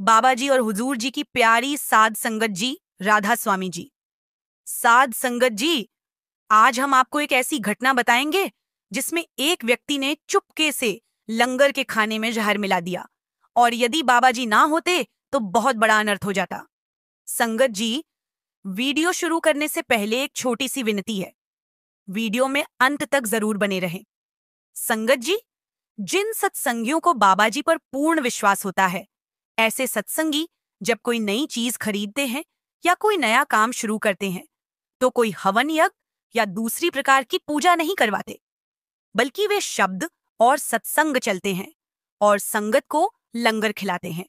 बाबा जी और हुजूर जी की प्यारी साध संगत जी, राधा स्वामी जी। साध संगत जी, आज हम आपको एक ऐसी घटना बताएंगे जिसमें एक व्यक्ति ने चुपके से लंगर के खाने में जहर मिला दिया, और यदि बाबा जी ना होते तो बहुत बड़ा अनर्थ हो जाता। संगत जी, वीडियो शुरू करने से पहले एक छोटी सी विनती है। वीडियो में अंत तक जरूर बने रहें। संगत जी, जिन सत्संगियों को बाबा जी पर पूर्ण विश्वास होता है, ऐसे सत्संगी जब कोई नई चीज खरीदते हैं या कोई नया काम शुरू करते हैं, तो कोई हवन यज्ञ या दूसरी प्रकार की पूजा नहीं करवाते, बल्कि वे शब्द और सत्संग चलते हैं और संगत को लंगर खिलाते हैं।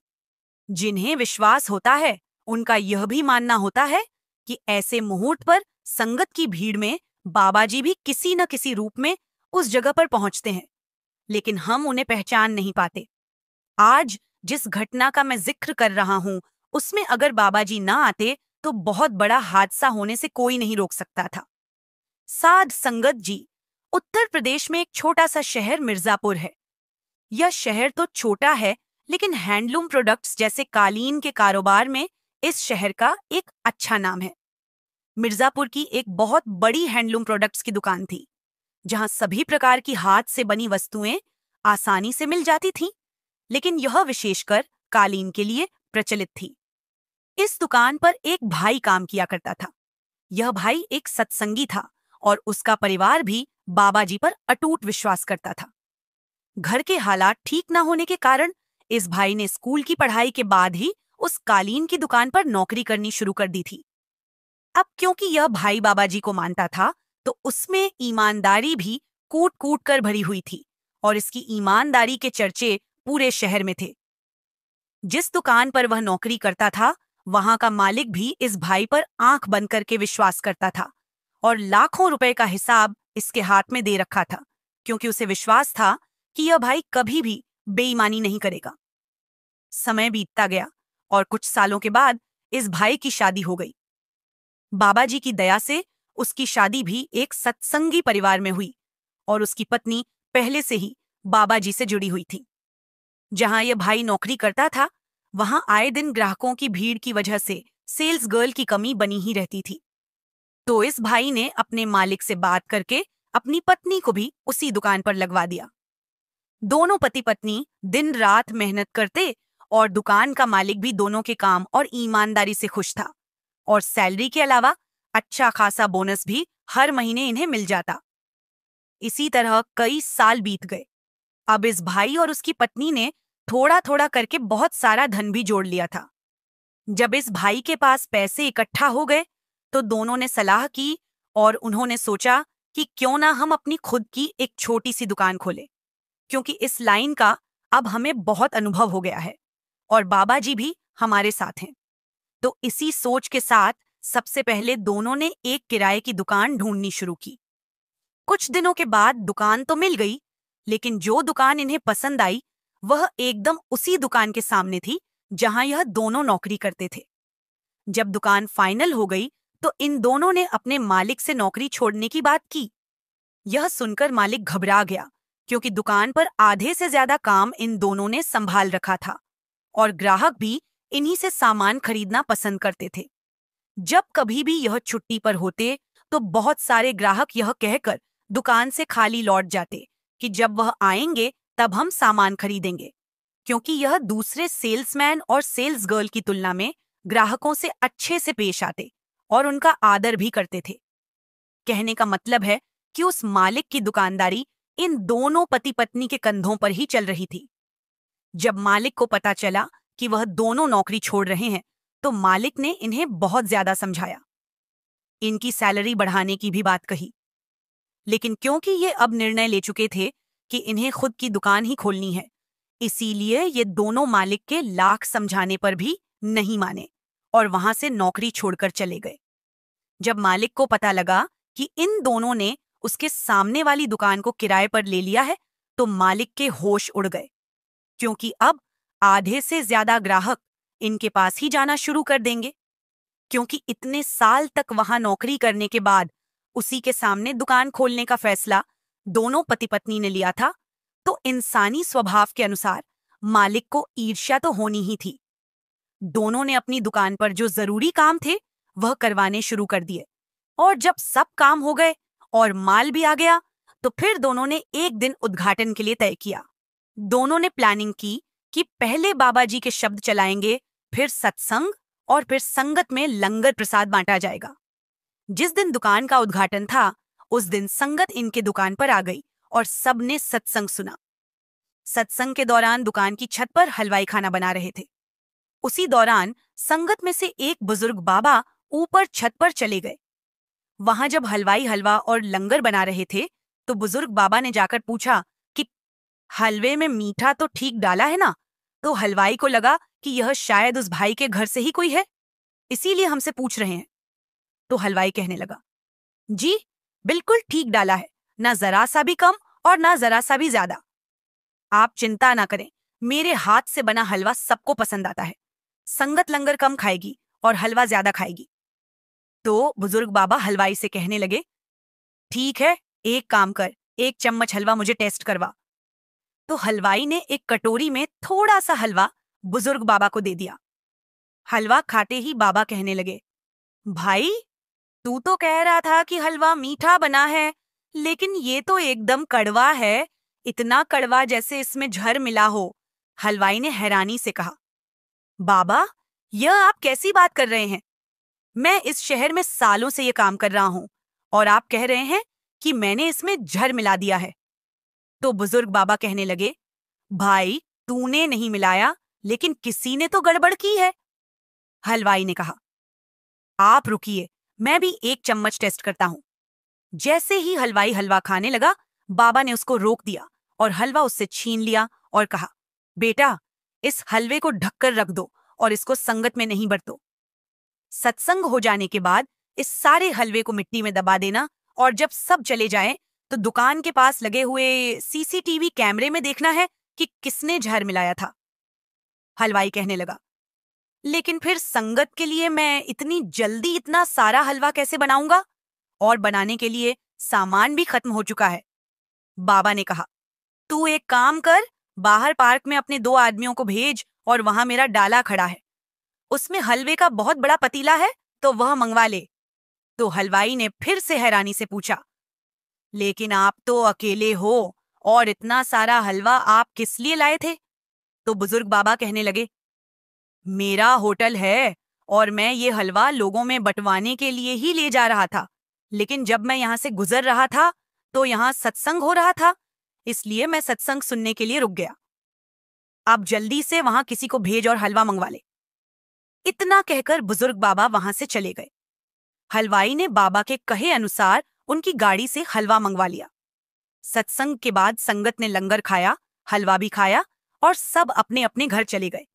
जिन्हें विश्वास होता है, उनका यह भी मानना होता है कि ऐसे मुहूर्त पर संगत की भीड़ में बाबा जी भी किसी न किसी रूप में उस जगह पर पहुंचते हैं, लेकिन हम उन्हें पहचान नहीं पाते। आज जिस घटना का मैं जिक्र कर रहा हूं, उसमें अगर बाबा जी ना आते तो बहुत बड़ा हादसा होने से कोई नहीं रोक सकता था। साध संगत जी, उत्तर प्रदेश में एक छोटा सा शहर मिर्जापुर है। यह शहर तो छोटा है, लेकिन हैंडलूम प्रोडक्ट्स जैसे कालीन के कारोबार में इस शहर का एक अच्छा नाम है। मिर्जापुर की एक बहुत बड़ी हैंडलूम प्रोडक्ट्स की दुकान थी, जहां सभी प्रकार की हाथ से बनी वस्तुएं आसानी से मिल जाती थीं, लेकिन यह विशेषकर कालीन के लिए प्रचलित थी। इस दुकान पर एक भाई काम किया करता था। यह भाई एक सत्संगी था और उसका परिवार भी बाबा जी पर अटूट विश्वास करता था। घर के हालात ठीक न होने के कारण इस भाई ने स्कूल की पढ़ाई के बाद ही उस कालीन की दुकान पर नौकरी करनी शुरू कर दी थी। अब क्योंकि यह भाई बाबा जी को मानता था, तो उसमें ईमानदारी भी कूट कूट कर भरी हुई थी, और इसकी ईमानदारी के चर्चे पूरे शहर में थे। जिस दुकान पर वह नौकरी करता था, वहां का मालिक भी इस भाई पर आंख बंद करके विश्वास करता था और लाखों रुपए का हिसाब इसके हाथ में दे रखा था, क्योंकि उसे विश्वास था कि यह भाई कभी भी बेईमानी नहीं करेगा। समय बीतता गया और कुछ सालों के बाद इस भाई की शादी हो गई। बाबा जी की दया से उसकी शादी भी एक सत्संगी परिवार में हुई, और उसकी पत्नी पहले से ही बाबा जी से जुड़ी हुई थी। जहां यह भाई नौकरी करता था, वहां आए दिन ग्राहकों की भीड़ की वजह से सेल्स गर्ल की कमी बनी ही रहती थी। तो इस भाई ने अपने मालिक से बात करके अपनी पत्नी को भी उसी दुकान पर लगवा दिया। दोनों पति पत्नी दिन रात मेहनत करते, और दुकान का मालिक भी दोनों के काम और ईमानदारी से खुश था, और सैलरी के अलावा अच्छा खासा बोनस भी हर महीने इन्हें मिल जाता। इसी तरह कई साल बीत गए। अब इस भाई और उसकी पत्नी ने थोड़ा थोड़ा करके बहुत सारा धन भी जोड़ लिया था। जब इस भाई के पास पैसे इकट्ठा हो गए, तो दोनों ने सलाह की और उन्होंने सोचा कि क्यों ना हम अपनी खुद की एक छोटी सी दुकान खोलें, क्योंकि इस लाइन का अब हमें बहुत अनुभव हो गया है और बाबा जी भी हमारे साथ हैं। तो इसी सोच के साथ सबसे पहले दोनों ने एक किराए की दुकान ढूंढनी शुरू की। कुछ दिनों के बाद दुकान तो मिल गई, लेकिन जो दुकान इन्हें पसंद आई, वह एकदम उसी दुकान के सामने थी जहां यह दोनों नौकरी करते थे। जब दुकान फाइनल हो गई, तो इन दोनों ने अपने मालिक से नौकरी छोड़ने की बात की। यह सुनकर मालिक घबरा गया, क्योंकि दुकान पर आधे से ज्यादा काम इन दोनों ने संभाल रखा था, और ग्राहक भी इन्हीं से सामान खरीदना पसंद करते थे। जब कभी भी यह छुट्टी पर होते, तो बहुत सारे ग्राहक यह कहकर दुकान से खाली लौट जाते कि जब वह आएंगे तब हम सामान खरीदेंगे, क्योंकि यह दूसरे सेल्समैन और सेल्स गर्ल की तुलना में ग्राहकों से अच्छे से पेश आते और उनका आदर भी करते थे। कहने का मतलब है कि उस मालिक की दुकानदारी इन दोनों पति पत्नी के कंधों पर ही चल रही थी। जब मालिक को पता चला कि वह दोनों नौकरी छोड़ रहे हैं, तो मालिक ने इन्हें बहुत ज्यादा समझाया। इनकी सैलरी बढ़ाने की भी बात कही, लेकिन क्योंकि ये अब निर्णय ले चुके थे कि इन्हें खुद की दुकान ही खोलनी है, इसीलिए ये दोनों मालिक के लाख समझाने पर भी नहीं माने और वहां से नौकरी छोड़कर चले गए। जब मालिक को पता लगा कि इन दोनों ने उसके सामने वाली दुकान को किराए पर ले लिया है, तो मालिक के होश उड़ गए, क्योंकि अब आधे से ज्यादा ग्राहक इनके पास ही जाना शुरू कर देंगे, क्योंकि इतने साल तक वहां नौकरी करने के बाद उसी के सामने दुकान खोलने का फैसला दोनों पति पत्नी ने लिया था। तो इंसानी स्वभाव के अनुसार मालिक को ईर्ष्या तो होनी ही थी, दोनों ने अपनी दुकान पर जो जरूरी काम थे वह करवाने शुरू कर दिए, और जब सब काम हो गए और माल भी आ गया तो फिर दोनों ने एक दिन उद्घाटन के लिए तय किया। दोनों ने प्लानिंग की कि पहले बाबा जी के शब्द चलाएंगे, फिर सत्संग, और फिर संगत में लंगर प्रसाद बांटा जाएगा। जिस दिन दुकान का उद्घाटन था उस दिन संगत इनके दुकान पर आ गई और सबने सत्संग सुना। सत्संग के दौरान दुकान की छत पर हलवाई खाना बना रहे थे। उसी दौरान संगत में से एक बुजुर्ग बाबा ऊपर छत पर चले गए। वहां जब हलवाई हलवा और लंगर बना रहे थे तो बुजुर्ग बाबा ने जाकर पूछा कि हलवे में मीठा तो ठीक डाला है ना? तो हलवाई को लगा कि यह शायद उस भाई के घर से ही कोई है, इसीलिए हमसे पूछ रहे हैं। तो हलवाई कहने लगा, जी बिल्कुल ठीक डाला है, ना जरा सा भी कम और ना जरा सा भी ज्यादा। आप चिंता ना करें, मेरे हाथ से बना हलवा सबको पसंद आता है। संगत लंगर कम खाएगी और हलवा ज्यादा खाएगी। तो बुजुर्ग बाबा हलवाई से कहने लगे, ठीक है, एक काम कर, एक चम्मच हलवा मुझे टेस्ट करवा। तो हलवाई ने एक कटोरी में थोड़ा सा हलवा बुजुर्ग बाबा को दे दिया। हलवा खाते ही बाबा कहने लगे, भाई तू तो कह रहा था कि हलवा मीठा बना है, लेकिन ये तो एकदम कड़वा है, इतना कड़वा जैसे इसमें झर मिला हो। हलवाई ने हैरानी से कहा, बाबा यह आप कैसी बात कर रहे हैं? मैं इस शहर में सालों से ये काम कर रहा हूं और आप कह रहे हैं कि मैंने इसमें झर मिला दिया है। तो बुजुर्ग बाबा कहने लगे, भाई तूने नहीं मिलाया, लेकिन किसी ने तो गड़बड़ की है। हलवाई ने कहा, आप रुकिए, मैं भी एक चम्मच टेस्ट करता हूं। जैसे ही हलवाई हलवा खाने लगा बाबा ने उसको रोक दिया और हलवा उससे छीन लिया और कहा, बेटा इस हलवे को ढककर रख दो और इसको संगत में नहीं बरतो। सत्संग हो जाने के बाद इस सारे हलवे को मिट्टी में दबा देना और जब सब चले जाएं तो दुकान के पास लगे हुए सीसीटीवी कैमरे में देखना है कि किसने जहर मिलाया था। हलवाई कहने लगा, लेकिन फिर संगत के लिए मैं इतनी जल्दी इतना सारा हलवा कैसे बनाऊंगा? और बनाने के लिए सामान भी खत्म हो चुका है। बाबा ने कहा, तू एक काम कर, बाहर पार्क में अपने 2 आदमियों को भेज और वहां मेरा डाला खड़ा है, उसमें हलवे का बहुत बड़ा पतीला है, तो वह मंगवा ले। तो हलवाई ने फिर से हैरानी से पूछा, लेकिन आप तो अकेले हो और इतना सारा हलवा आप किस लिए लाए थे? तो बुजुर्ग बाबा कहने लगे, मेरा होटल है और मैं ये हलवा लोगों में बंटवाने के लिए ही ले जा रहा था, लेकिन जब मैं यहाँ से गुजर रहा था तो यहाँ सत्संग हो रहा था, इसलिए मैं सत्संग सुनने के लिए रुक गया। आप जल्दी से वहां किसी को भेज और हलवा मंगवा ले। इतना कहकर बुजुर्ग बाबा वहां से चले गए। हलवाई ने बाबा के कहे अनुसार उनकी गाड़ी से हलवा मंगवा लिया। सत्संग के बाद संगत ने लंगर खाया, हलवा भी खाया और सब अपने अपने घर चले गए।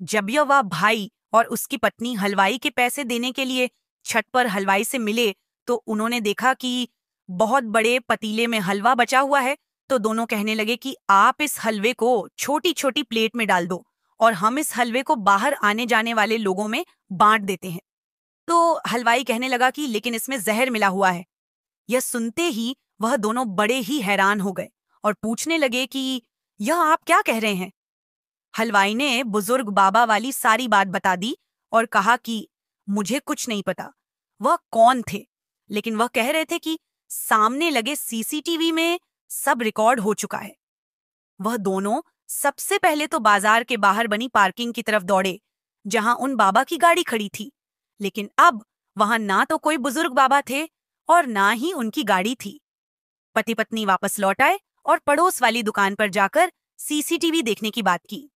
जब यह वह भाई और उसकी पत्नी हलवाई के पैसे देने के लिए छत पर हलवाई से मिले तो उन्होंने देखा कि बहुत बड़े पतीले में हलवा बचा हुआ है। तो दोनों कहने लगे कि आप इस हलवे को छोटी छोटी प्लेट में डाल दो और हम इस हलवे को बाहर आने जाने वाले लोगों में बांट देते हैं। तो हलवाई कहने लगा कि लेकिन इसमें जहर मिला हुआ है। यह सुनते ही वह दोनों बड़े ही हैरान हो गए और पूछने लगे कि यह आप क्या कह रहे हैं? हलवाई ने बुजुर्ग बाबा वाली सारी बात बता दी और कहा कि मुझे कुछ नहीं पता वह कौन थे, लेकिन वह कह रहे थे कि सामने लगे सीसीटीवी में सब रिकॉर्ड हो चुका है। वह दोनों सबसे पहले तो बाजार के बाहर बनी पार्किंग की तरफ दौड़े जहां उन बाबा की गाड़ी खड़ी थी, लेकिन अब वहां ना तो कोई बुजुर्ग बाबा थे और ना ही उनकी गाड़ी थी। पति पत्नी वापस लौट आए और पड़ोस वाली दुकान पर जाकर सीसीटीवी देखने की बात की।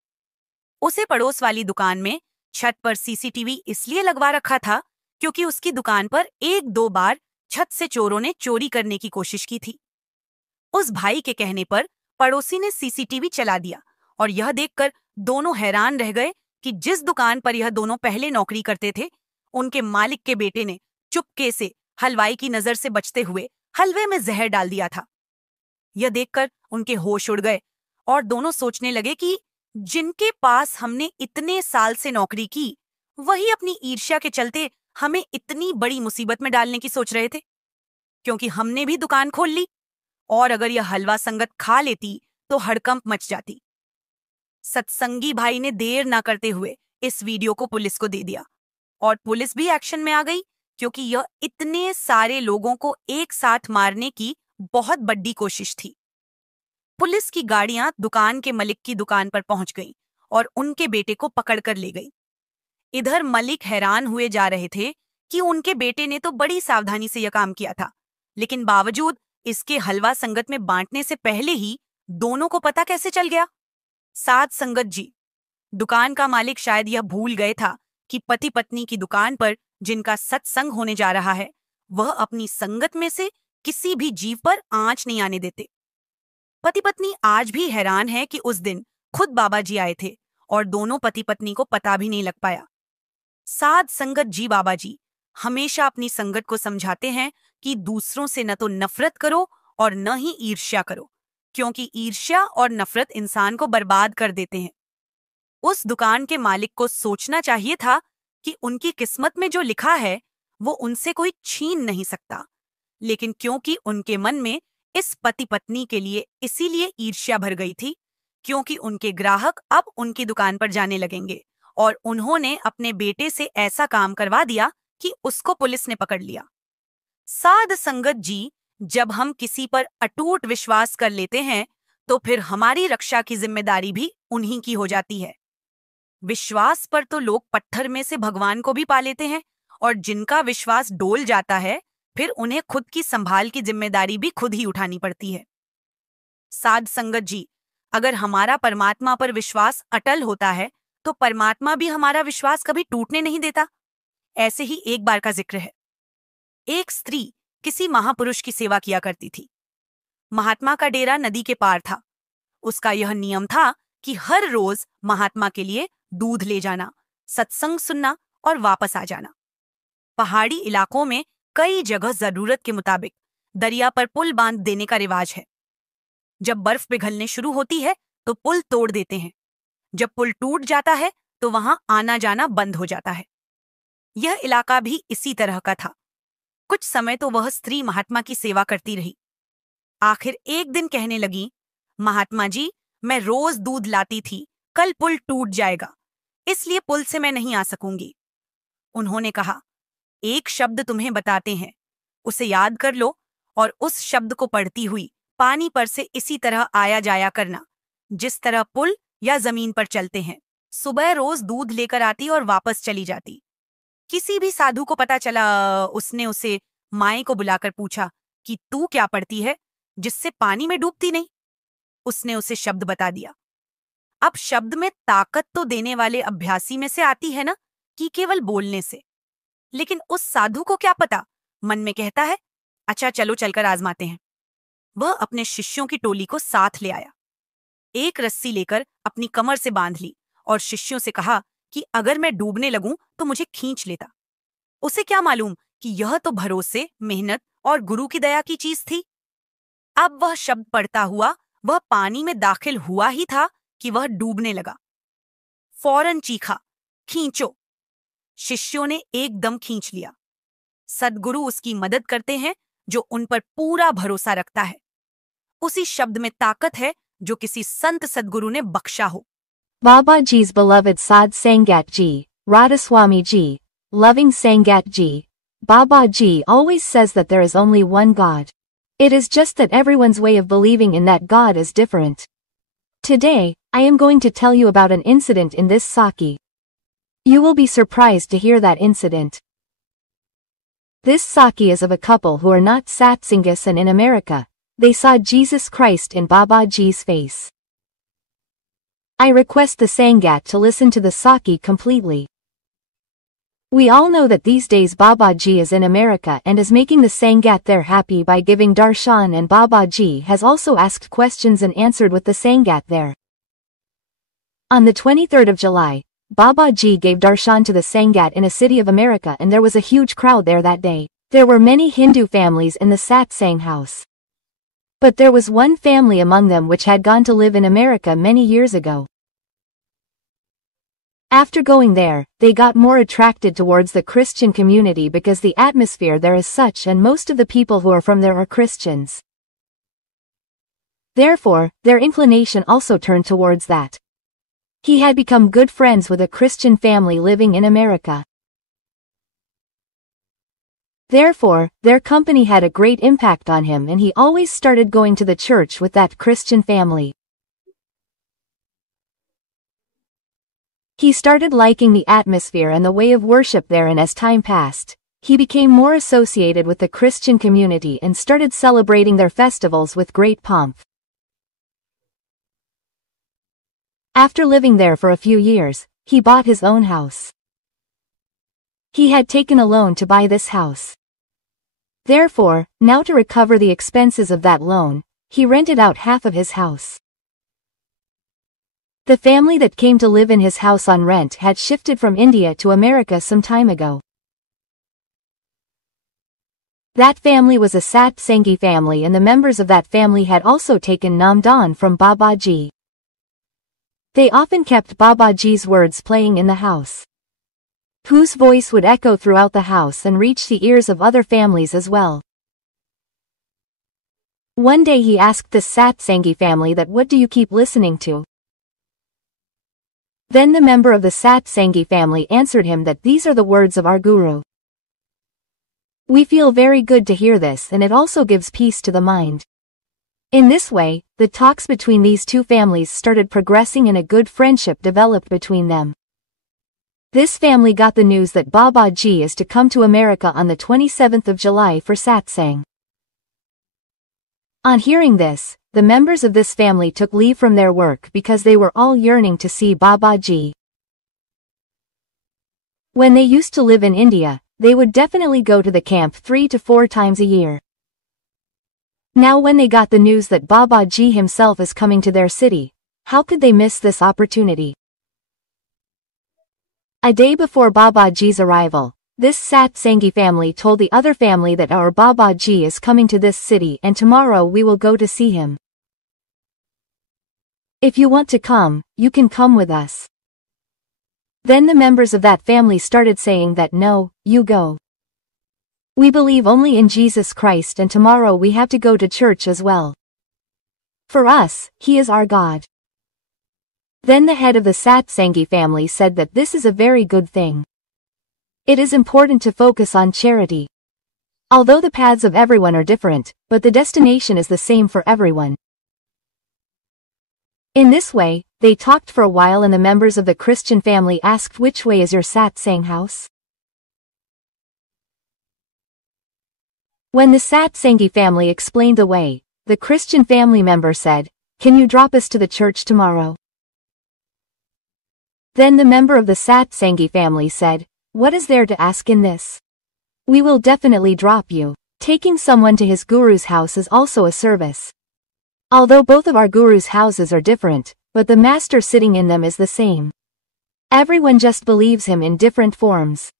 उसे पड़ोस वाली दुकान में छत पर सीसीटीवी इसलिए लगवा रखा था क्योंकि उसकी दुकान पर 1-2 बार छत से चोरों ने चोरी करने की कोशिश की थी। उस भाई के कहने पर पड़ोसी ने सीसीटीवी चला दिया और यह देखकर दोनों हैरान रह गए कि जिस दुकान पर यह दोनों पहले नौकरी करते थे उनके मालिक के बेटे ने चुपके से हलवाई की नजर से बचते हुए हलवे में जहर डाल दिया था। यह देखकर उनके होश उड़ गए और दोनों सोचने लगे कि जिनके पास हमने इतने साल से नौकरी की वही अपनी ईर्ष्या के चलते हमें इतनी बड़ी मुसीबत में डालने की सोच रहे थे, क्योंकि हमने भी दुकान खोल ली और अगर यह हलवा संगत खा लेती तो हड़कंप मच जाती। सत्संगी भाई ने देर ना करते हुए इस वीडियो को पुलिस को दे दिया और पुलिस भी एक्शन में आ गई, क्योंकि यह इतने सारे लोगों को एक साथ मारने की बहुत बड़ी कोशिश थी। पुलिस की गाड़ियां दुकान के मलिक की दुकान पर पहुंच गईं और उनके बेटे को पकड़कर ले गई। इधर मलिक हैरान हुए जा रहे थे कि उनके बेटे ने तो बड़ी सावधानी से यह काम किया था, लेकिन बावजूद इसके हलवा संगत में बांटने से पहले ही दोनों को पता कैसे चल गया? साध संगत जी, दुकान का मालिक शायद यह भूल गए था कि पति पत्नी की दुकान पर जिनका सत्संग होने जा रहा है, वह अपनी संगत में से किसी भी जीव पर आंच नहीं आने देते। पति पत्नी आज भी हैरान है कि उस दिन खुद बाबा जी आए थे और दोनों पति पत्नी को पता भी नहीं लग पाया। साध संगत जी बाबा जी हमेशा अपनी संगत को समझाते हैं कि दूसरों से न तो नफरत करो और न ही ईर्ष्या करो, क्योंकि ईर्ष्या और नफरत इंसान को बर्बाद कर देते हैं। उस दुकान के मालिक को सोचना चाहिए था कि उनकी किस्मत में जो लिखा है वो उनसे कोई छीन नहीं सकता, लेकिन क्योंकि उनके मन में इस पति पत्नी के लिए इसीलिए ईर्ष्या भर गई थी, क्योंकि उनके ग्राहक अब उनकी दुकान पर जाने लगेंगे और उन्होंने अपने बेटे से ऐसा काम करवा दिया कि उसको पुलिस ने पकड़ लिया। साध संगत जी, जब हम किसी पर अटूट विश्वास कर लेते हैं तो फिर हमारी रक्षा की जिम्मेदारी भी उन्हीं की हो जाती है। विश्वास पर तो लोग पत्थर में से भगवान को भी पा लेते हैं, और जिनका विश्वास डोल जाता है फिर उन्हें खुद की संभाल की जिम्मेदारी भी खुद ही उठानी पड़ती है। साध संगत जी, अगर हमारा परमात्मा पर विश्वास अटल होता है तो परमात्मा भी हमारा विश्वास कभी टूटने नहीं देता। ऐसे ही एक बार का जिक्र है। एक स्त्री किसी महापुरुष की सेवा किया करती थी। महात्मा का डेरा नदी के पार था। उसका यह नियम था कि हर रोज महात्मा के लिए दूध ले जाना, सत्संग सुनना और वापस आ जाना। पहाड़ी इलाकों में कई जगह जरूरत के मुताबिक दरिया पर पुल बांध देने का रिवाज है। जब बर्फ पिघलने शुरू होती है तो पुल तोड़ देते हैं। जब पुल टूट जाता है तो वहां आना जाना बंद हो जाता है। यह इलाका भी इसी तरह का था। कुछ समय तो वह स्त्री महात्मा की सेवा करती रही। आखिर एक दिन कहने लगी, महात्मा जी, मैं रोज दूध लाती थी, कल पुल टूट जाएगा, इसलिए पुल से मैं नहीं आ सकूंगी। उन्होंने कहा, एक शब्द तुम्हें बताते हैं, उसे याद कर लो और उस शब्द को पढ़ती हुई पानी पर से इसी तरह आया जाया करना, जिस तरह पुल या जमीन पर चलते हैं। सुबह रोज दूध लेकर आती और वापस चली जाती। किसी भी साधु को पता चला, उसने उसे माए को बुलाकर पूछा कि तू क्या पढ़ती है जिससे पानी में डूबती नहीं? उसने उसे शब्द बता दिया। अब शब्द में ताकत तो देने वाले अभ्यासी में से आती है ना, कि केवल बोलने से। लेकिन उस साधु को क्या पता, मन में कहता है, अच्छा चलो चलकर आजमाते हैं। वह अपने शिष्यों की टोली को साथ ले आया। एक रस्सी लेकर अपनी कमर से बांध ली और शिष्यों से कहा कि अगर मैं डूबने लगूं तो मुझे खींच लेता। उसे क्या मालूम कि यह तो भरोसे, मेहनत और गुरु की दया की चीज थी। अब वह शब्द पढ़ता हुआ वह पानी में दाखिल हुआ ही था कि वह डूबने लगा। फौरन चीखा, खींचो। शिष्यों ने एकदम खींच लिया। सद्गुरु उसकी मदद करते हैं जो उन पर पूरा भरोसा रखता है। उसी शब्द में ताकत है जो किसी संत सद्गुरु ने बख्शा हो। Baba Ji's beloved Sad Sangat Ji, Radhaswami Ji, loving Sangat Ji, Baba Ji always says that there is only one God. It is just that everyone's way of believing in that God is different. Today, I am going to tell you about an incident in this Saki. You will be surprised to hear that incident. This Saki is of a couple who are not Satsangas, and in America, they saw Jesus Christ in Baba Ji's face. I request the Sangat to listen to the Saki completely. We all know that these days Baba Ji is in America and is making the Sangat there happy by giving darshan, and Baba Ji has also asked questions and answered with the Sangat there. On the 23rd of July, Baba Ji gave darshan to the Sangat in a city of America, and there was a huge crowd there that day. There were many Hindu families in the Satsang house. But there was one family among them which had gone to live in America many years ago. After going there, they got more attracted towards the Christian community because the atmosphere there is such, and most of the people who are from there are Christians. Therefore, their inclination also turned towards that. He had become good friends with a Christian family living in America. Therefore, their company had a great impact on him and he always started going to the church with that Christian family. He started liking the atmosphere and the way of worship there, and as time passed, he became more associated with the Christian community and started celebrating their festivals with great pomp. After living there for a few years, he bought his own house. He had taken a loan to buy this house. Therefore, now to recover the expenses of that loan, he rented out half of his house. The family that came to live in his house on rent had shifted from India to America some time ago. That family was a Satsangi family, and the members of that family had also taken Namdan from Babaji. They often kept Babaji's words playing in the house, whose voice would echo throughout the house and reach the ears of other families as well. One day he asked this Satsangi family that, "What do you keep listening to?" Then the member of the Satsangi family answered him that, "These are the words of our Guru. We feel very good to hear this, and it also gives peace to the mind." In this way, the talks between these two families started progressing and a good friendship developed between them. This family got the news that Babaji is to come to America on the 27th of July for satsang. On hearing this, the members of this family took leave from their work because they were all yearning to see Babaji. When they used to live in India, they would definitely go to the camp 3 to 4 times a year. Now when they got the news that Babaji himself is coming to their city, how could they miss this opportunity? A day before Babaji's arrival, this Satsangi family told the other family that our Babaji is coming to this city and tomorrow we will go to see him. If you want to come, you can come with us. Then the members of that family started saying that, "No, you go. We believe only in Jesus Christ and tomorrow we have to go to church as well. For us, he is our God." Then the head of the Satsangi family said that this is a very good thing. It is important to focus on charity. Although the paths of everyone are different, but the destination is the same for everyone. In this way, they talked for a while and the members of the Christian family asked, "Which way is your satsang house?" When the Satsangi family explained the way, the Christian family member said, "Can you drop us to the church tomorrow?" Then the member of the Satsangi family said, "What is there to ask in this? We will definitely drop you. Taking someone to his guru's house is also a service. Although both of our guru's houses are different, but the master sitting in them is the same. Everyone just believes him in different forms."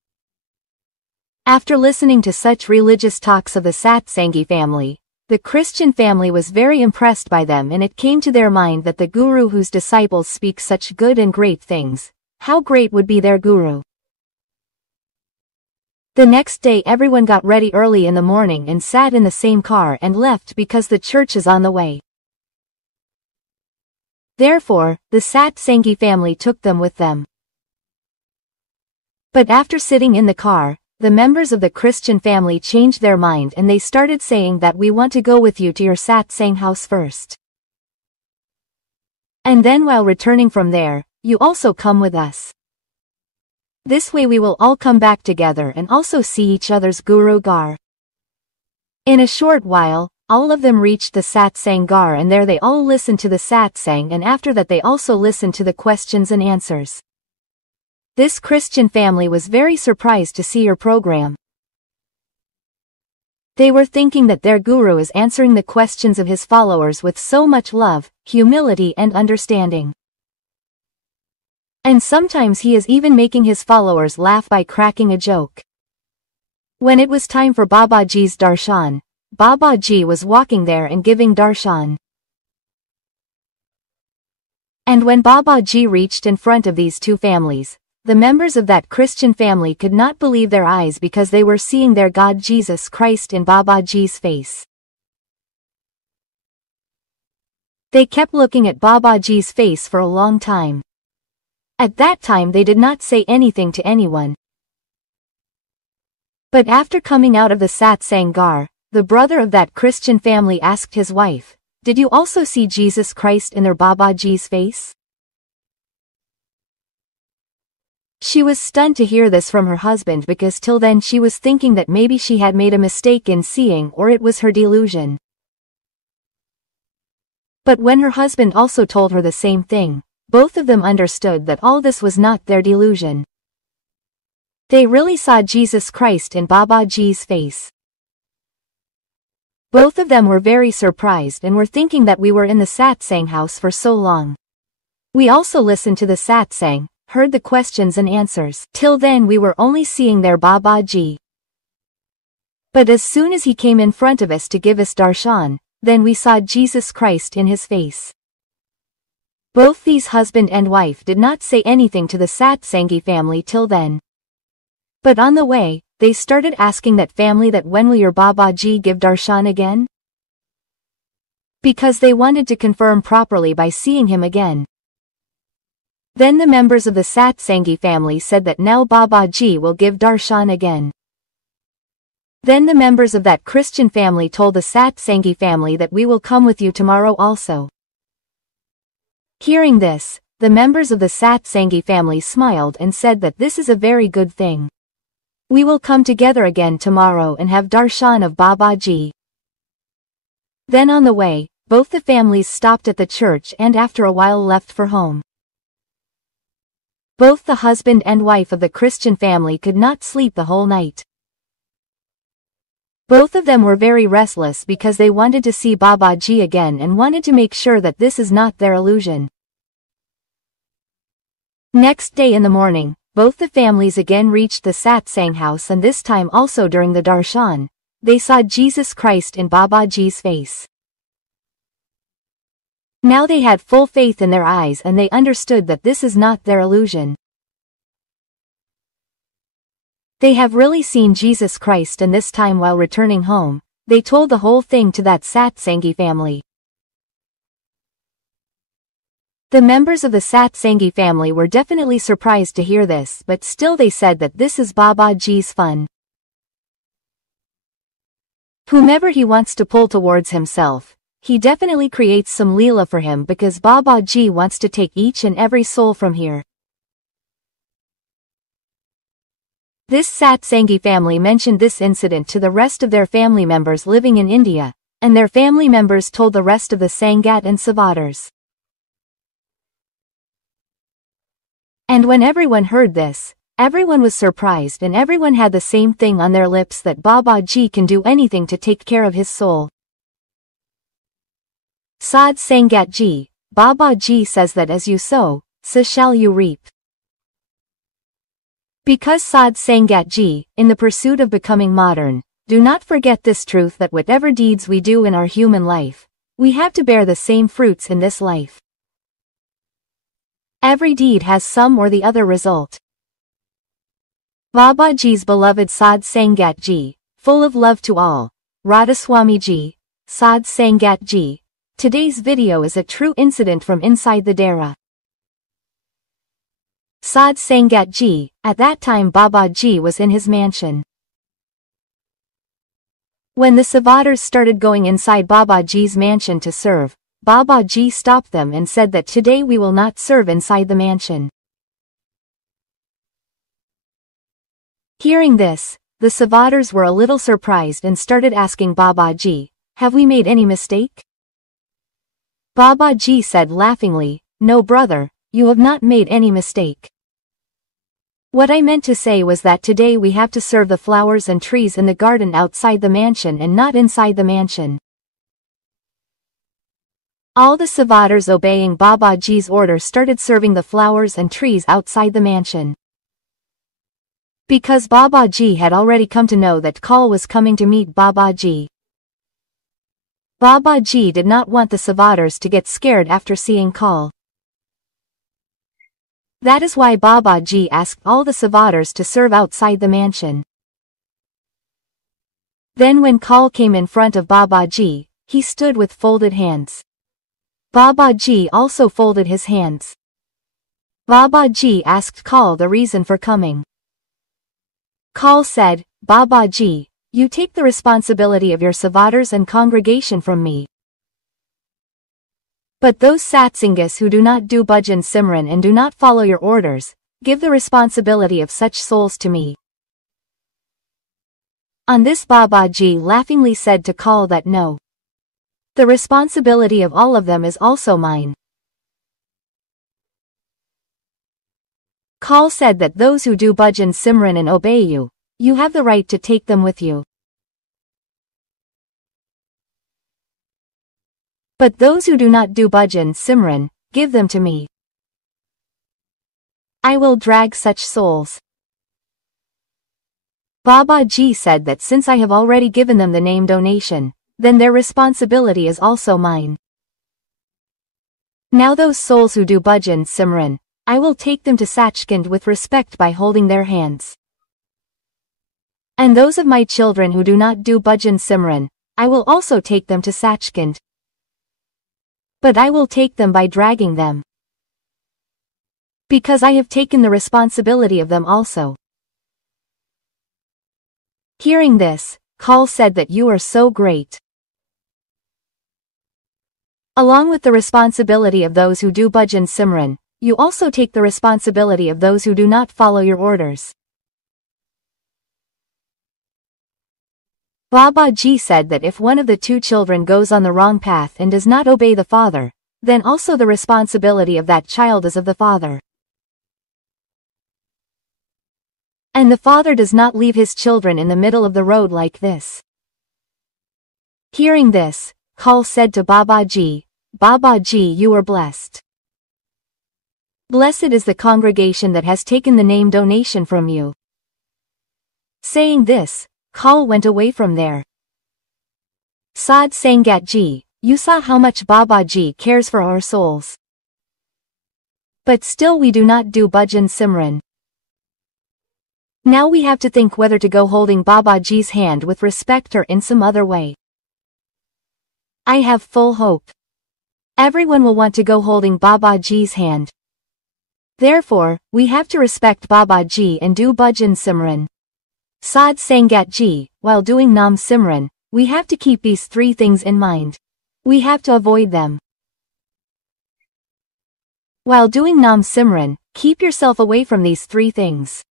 After listening to such religious talks of the Satsangi family, the Christian family was very impressed by them, and it came to their mind that the guru whose disciples speak such good and great things, how great would be their guru. The next day everyone got ready early in the morning and sat in the same car and left because the church is on the way. Therefore, the Satsangi family took them with them. But after sitting in the car, the members of the Christian family changed their mind and they started saying that, "We want to go with you to your satsang house first. And then while returning from there, you also come with us. This way we will all come back together and also see each other's Guru Gar." In a short while, all of them reached the satsang Gar and there they all listened to the satsang, and after that they also listened to the questions and answers. This Christian family was very surprised to see your program. They were thinking that their guru is answering the questions of his followers with so much love, humility and understanding. And sometimes he is even making his followers laugh by cracking a joke. When it was time for Babaji's darshan, Babaji was walking there and giving darshan. And when Babaji reached in front of these two families, the members of that Christian family could not believe their eyes because they were seeing their God Jesus Christ in Babaji's face. They kept looking at Babaji's face for a long time. At that time they did not say anything to anyone. But after coming out of the satsang Ghar, the brother of that Christian family asked his wife, "Did you also see Jesus Christ in their Babaji's face?" She was stunned to hear this from her husband because till then she was thinking that maybe she had made a mistake in seeing or it was her delusion. But when her husband also told her the same thing, both of them understood that all this was not their delusion. They really saw Jesus Christ in Babaji's face. Both of them were very surprised and were thinking that we were in the satsang house for so long. We also listened to the satsang, heard the questions and answers. Till then we were only seeing their Babaji. But as soon as he came in front of us to give us darshan, then we saw Jesus Christ in his face. Both these husband and wife did not say anything to the satsangi family till then. But on the way, they started asking that family that when will your Babaji give darshan again? Because they wanted to confirm properly by seeing him again. Then the members of the satsangi family said that now Babaji will give darshan again. Then the members of that Christian family told the satsangi family that we will come with you tomorrow also. Hearing this, the members of the satsangi family smiled and said that this is a very good thing. We will come together again tomorrow and have darshan of Babaji. Then on the way, both the families stopped at the church and after a while left for home. Both the husband and wife of the Christian family could not sleep the whole night. Both of them were very restless because they wanted to see Babaji again and wanted to make sure that this is not their illusion. Next day in the morning, both the families again reached the satsang house and this time also during the darshan, they saw Jesus Christ in Babaji's face. Now they had full faith in their eyes and they understood that this is not their illusion. They have really seen Jesus Christ and this time while returning home, they told the whole thing to that satsangi family. The members of the satsangi family were definitely surprised to hear this but still they said that this is Babaji's fun. Whomever he wants to pull towards himself, he definitely creates some leela for him because Babaji wants to take each and every soul from here. This satsangi family mentioned this incident to the rest of their family members living in India, and their family members told the rest of the Sangat and Savadars. And when everyone heard this, everyone was surprised and everyone had the same thing on their lips that Babaji can do anything to take care of his soul. Sad Sangat Ji, Babaji says that as you sow, so shall you reap. Because Sad Sangat Ji, in the pursuit of becoming modern, do not forget this truth that whatever deeds we do in our human life, we have to bear the same fruits in this life. Every deed has some or the other result. Babaji's beloved Sad Sangat Ji, full of love to all, Radhaswami Ji, Sad Sangat Ji. Today's video is a true incident from inside the Dera. Sad Sangat Ji, at that time Babaji was in his mansion. When the Savadars started going inside Babaji's mansion to serve, Babaji stopped them and said that today we will not serve inside the mansion. Hearing this, the Savadars were a little surprised and started asking Babaji, "Have we made any mistake?" Babaji said laughingly, "No brother, you have not made any mistake. What I meant to say was that today we have to serve the flowers and trees in the garden outside the mansion and not inside the mansion." All the Savadars obeying Babaji's order started serving the flowers and trees outside the mansion. Because Babaji had already come to know that Kal was coming to meet Babaji. Babaji did not want the Savadars to get scared after seeing Kal. That is why Babaji asked all the Savadars to serve outside the mansion. Then when Kal came in front of Babaji, he stood with folded hands. Babaji also folded his hands. Babaji asked Kal the reason for coming. Kal said, Babaji, you take the responsibility of your Savadars and congregation from me. But those Satsangas who do not do Bhajan Simran and do not follow your orders, give the responsibility of such souls to me. On this Babaji laughingly said to Kal that no. The responsibility of all of them is also mine. Kal said that those who do Bhajan Simran and obey you, you have the right to take them with you. But those who do not do Bhajan Simran, give them to me. I will drag such souls. Babaji said that since I have already given them the name donation, then their responsibility is also mine. Now those souls who do Bhajan Simran, I will take them to Sachkhand with respect by holding their hands. And those of my children who do not do Bhajan Simran, I will also take them to Sachkhand. But I will take them by dragging them. Because I have taken the responsibility of them also. Hearing this, Kal said that you are so great. Along with the responsibility of those who do Bhajan Simran, you also take the responsibility of those who do not follow your orders. Babaji said that if one of the two children goes on the wrong path and does not obey the father, then also the responsibility of that child is of the father. And the father does not leave his children in the middle of the road like this. Hearing this, Kal said to Babaji, Babaji, you are blessed. Blessed is the congregation that has taken the name donation from you. Saying this, Kal went away from there. Sadh Sangat Ji, you saw how much Babaji cares for our souls. But still we do not do Bhajan Simran. Now we have to think whether to go holding Babaji's hand with respect or in some other way. I have full hope. Everyone will want to go holding Babaji's hand. Therefore, we have to respect Babaji and do Bhajan Simran. Sadh Sangat Ji, while doing Nam Simran, we have to keep these three things in mind. We have to avoid them. While doing Nam Simran, keep yourself away from these three things.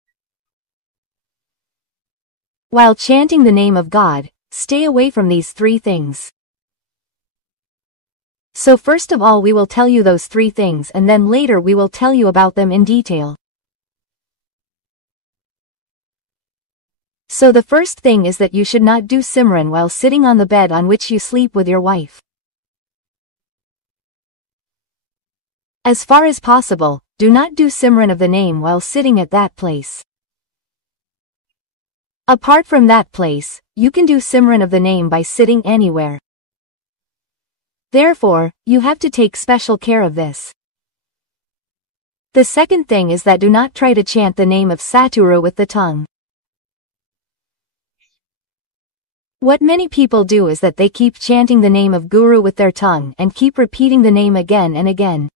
While chanting the name of God, stay away from these three things. So first of all we will tell you those three things and then later we will tell you about them in detail. So the first thing is that you should not do Simran while sitting on the bed on which you sleep with your wife. As far as possible, do not do Simran of the name while sitting at that place. Apart from that place, you can do Simran of the name by sitting anywhere. Therefore, you have to take special care of this. The second thing is that do not try to chant the name of Satguru with the tongue. What many people do is that they keep chanting the name of Guru with their tongue and keep repeating the name again and again.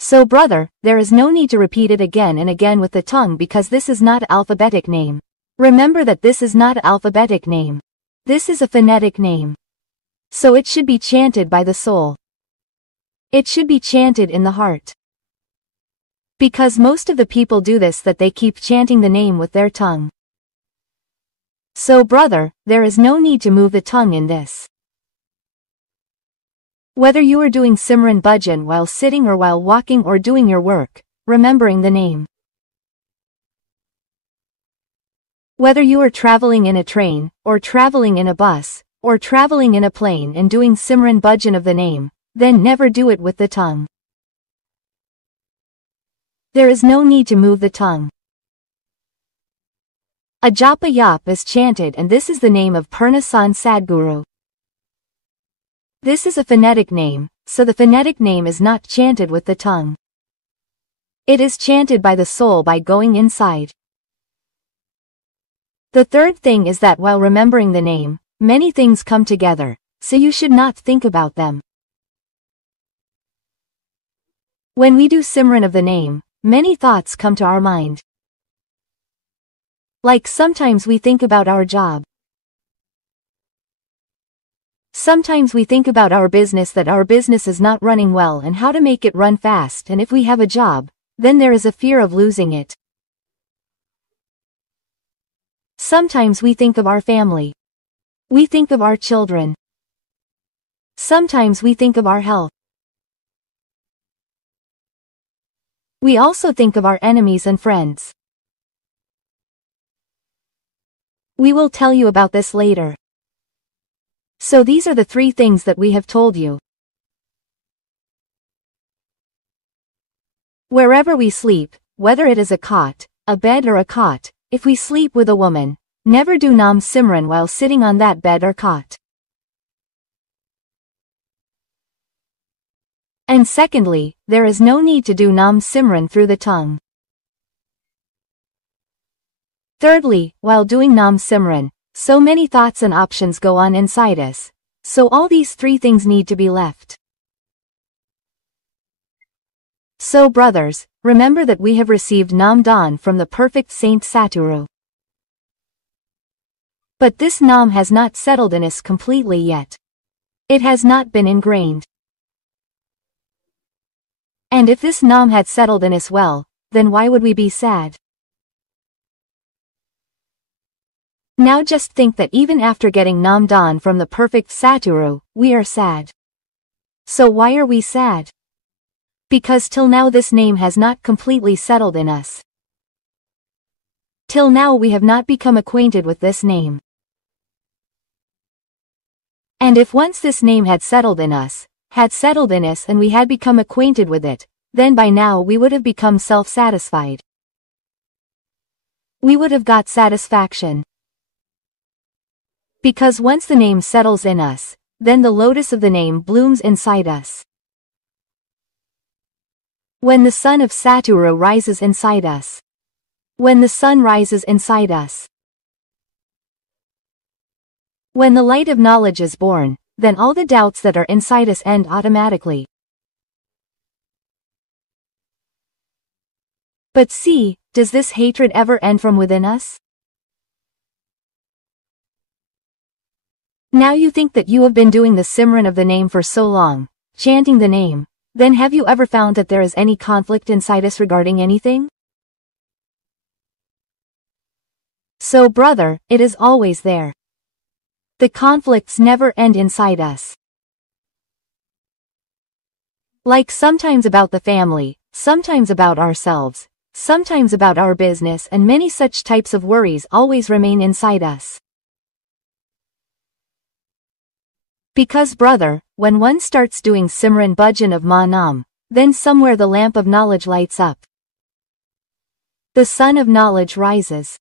So brother, there is no need to repeat it again and again with the tongue because this is not alphabetic name. Remember that this is not alphabetic name. This is a phonetic name. So it should be chanted by the soul. It should be chanted in the heart. Because most of the people do this that they keep chanting the name with their tongue. So brother, there is no need to move the tongue in this. Whether you are doing Simran Bhajan while sitting or while walking or doing your work, remembering the name. Whether you are traveling in a train, or traveling in a bus, or traveling in a plane and doing Simran Bhajan of the name, then never do it with the tongue. There is no need to move the tongue. A japa yap is chanted and this is the name of Purnasan Sadguru. This is a phonetic name, so the phonetic name is not chanted with the tongue. It is chanted by the soul by going inside. The third thing is that while remembering the name, many things come together, so you should not think about them. When we do Simran of the name, many thoughts come to our mind. Like sometimes we think about our job. Sometimes we think about our business, that our business is not running well and how to make it run fast, and if we have a job, then there is a fear of losing it. Sometimes we think of our family. We think of our children. Sometimes we think of our health. We also think of our enemies and friends. We will tell you about this later. So these are the 3 things that we have told you. Wherever we sleep, whether it is a cot, a bed or a cot, if we sleep with a woman, never do Nam Simran while sitting on that bed or cot. And secondly, there is no need to do Nam Simran through the tongue. Thirdly, while doing Nam Simran, so many thoughts and options go on inside us, so all these 3 things need to be left. So brothers, remember that we have received Nam Dawn from the perfect Saint Satguru. But this Nam has not settled in us completely yet. It has not been ingrained. And if this Nam had settled in us well, then why would we be sad? Now just think that even after getting Nam Dawn from the perfect Satguru, we are sad. So why are we sad? Because till now this name has not completely settled in us. Till now we have not become acquainted with this name. And if once this name had settled in us, and we had become acquainted with it, then by now we would have become self-satisfied. We would have got satisfaction. Because once the name settles in us, then the lotus of the name blooms inside us. When the sun of Satguru rises inside us. When the sun rises inside us. When the light of knowledge is born, then all the doubts that are inside us end automatically. But see, does this hatred ever end from within us? Now you think that you have been doing the Simran of the name for so long, chanting the name, then have you ever found that there is any conflict inside us regarding anything? So brother, it is always there. The conflicts never end inside us. Like sometimes about the family, sometimes about ourselves, sometimes about our business, and many such types of worries always remain inside us. Because brother, when one starts doing Simran Bhajan of Ma Nam, then somewhere the lamp of knowledge lights up. The sun of knowledge rises.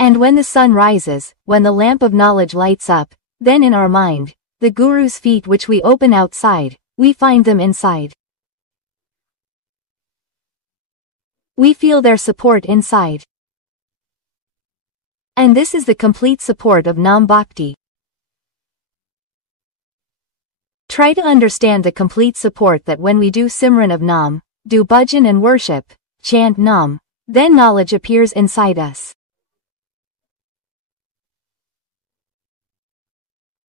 And when the sun rises, when the lamp of knowledge lights up, then in our mind, the Guru's feet which we open outside, we find them inside. We feel their support inside. And this is the complete support of Nam Bhakti. Try to understand the complete support that when we do Simran of Nam, do bhajan and worship, chant Nam, then knowledge appears inside us.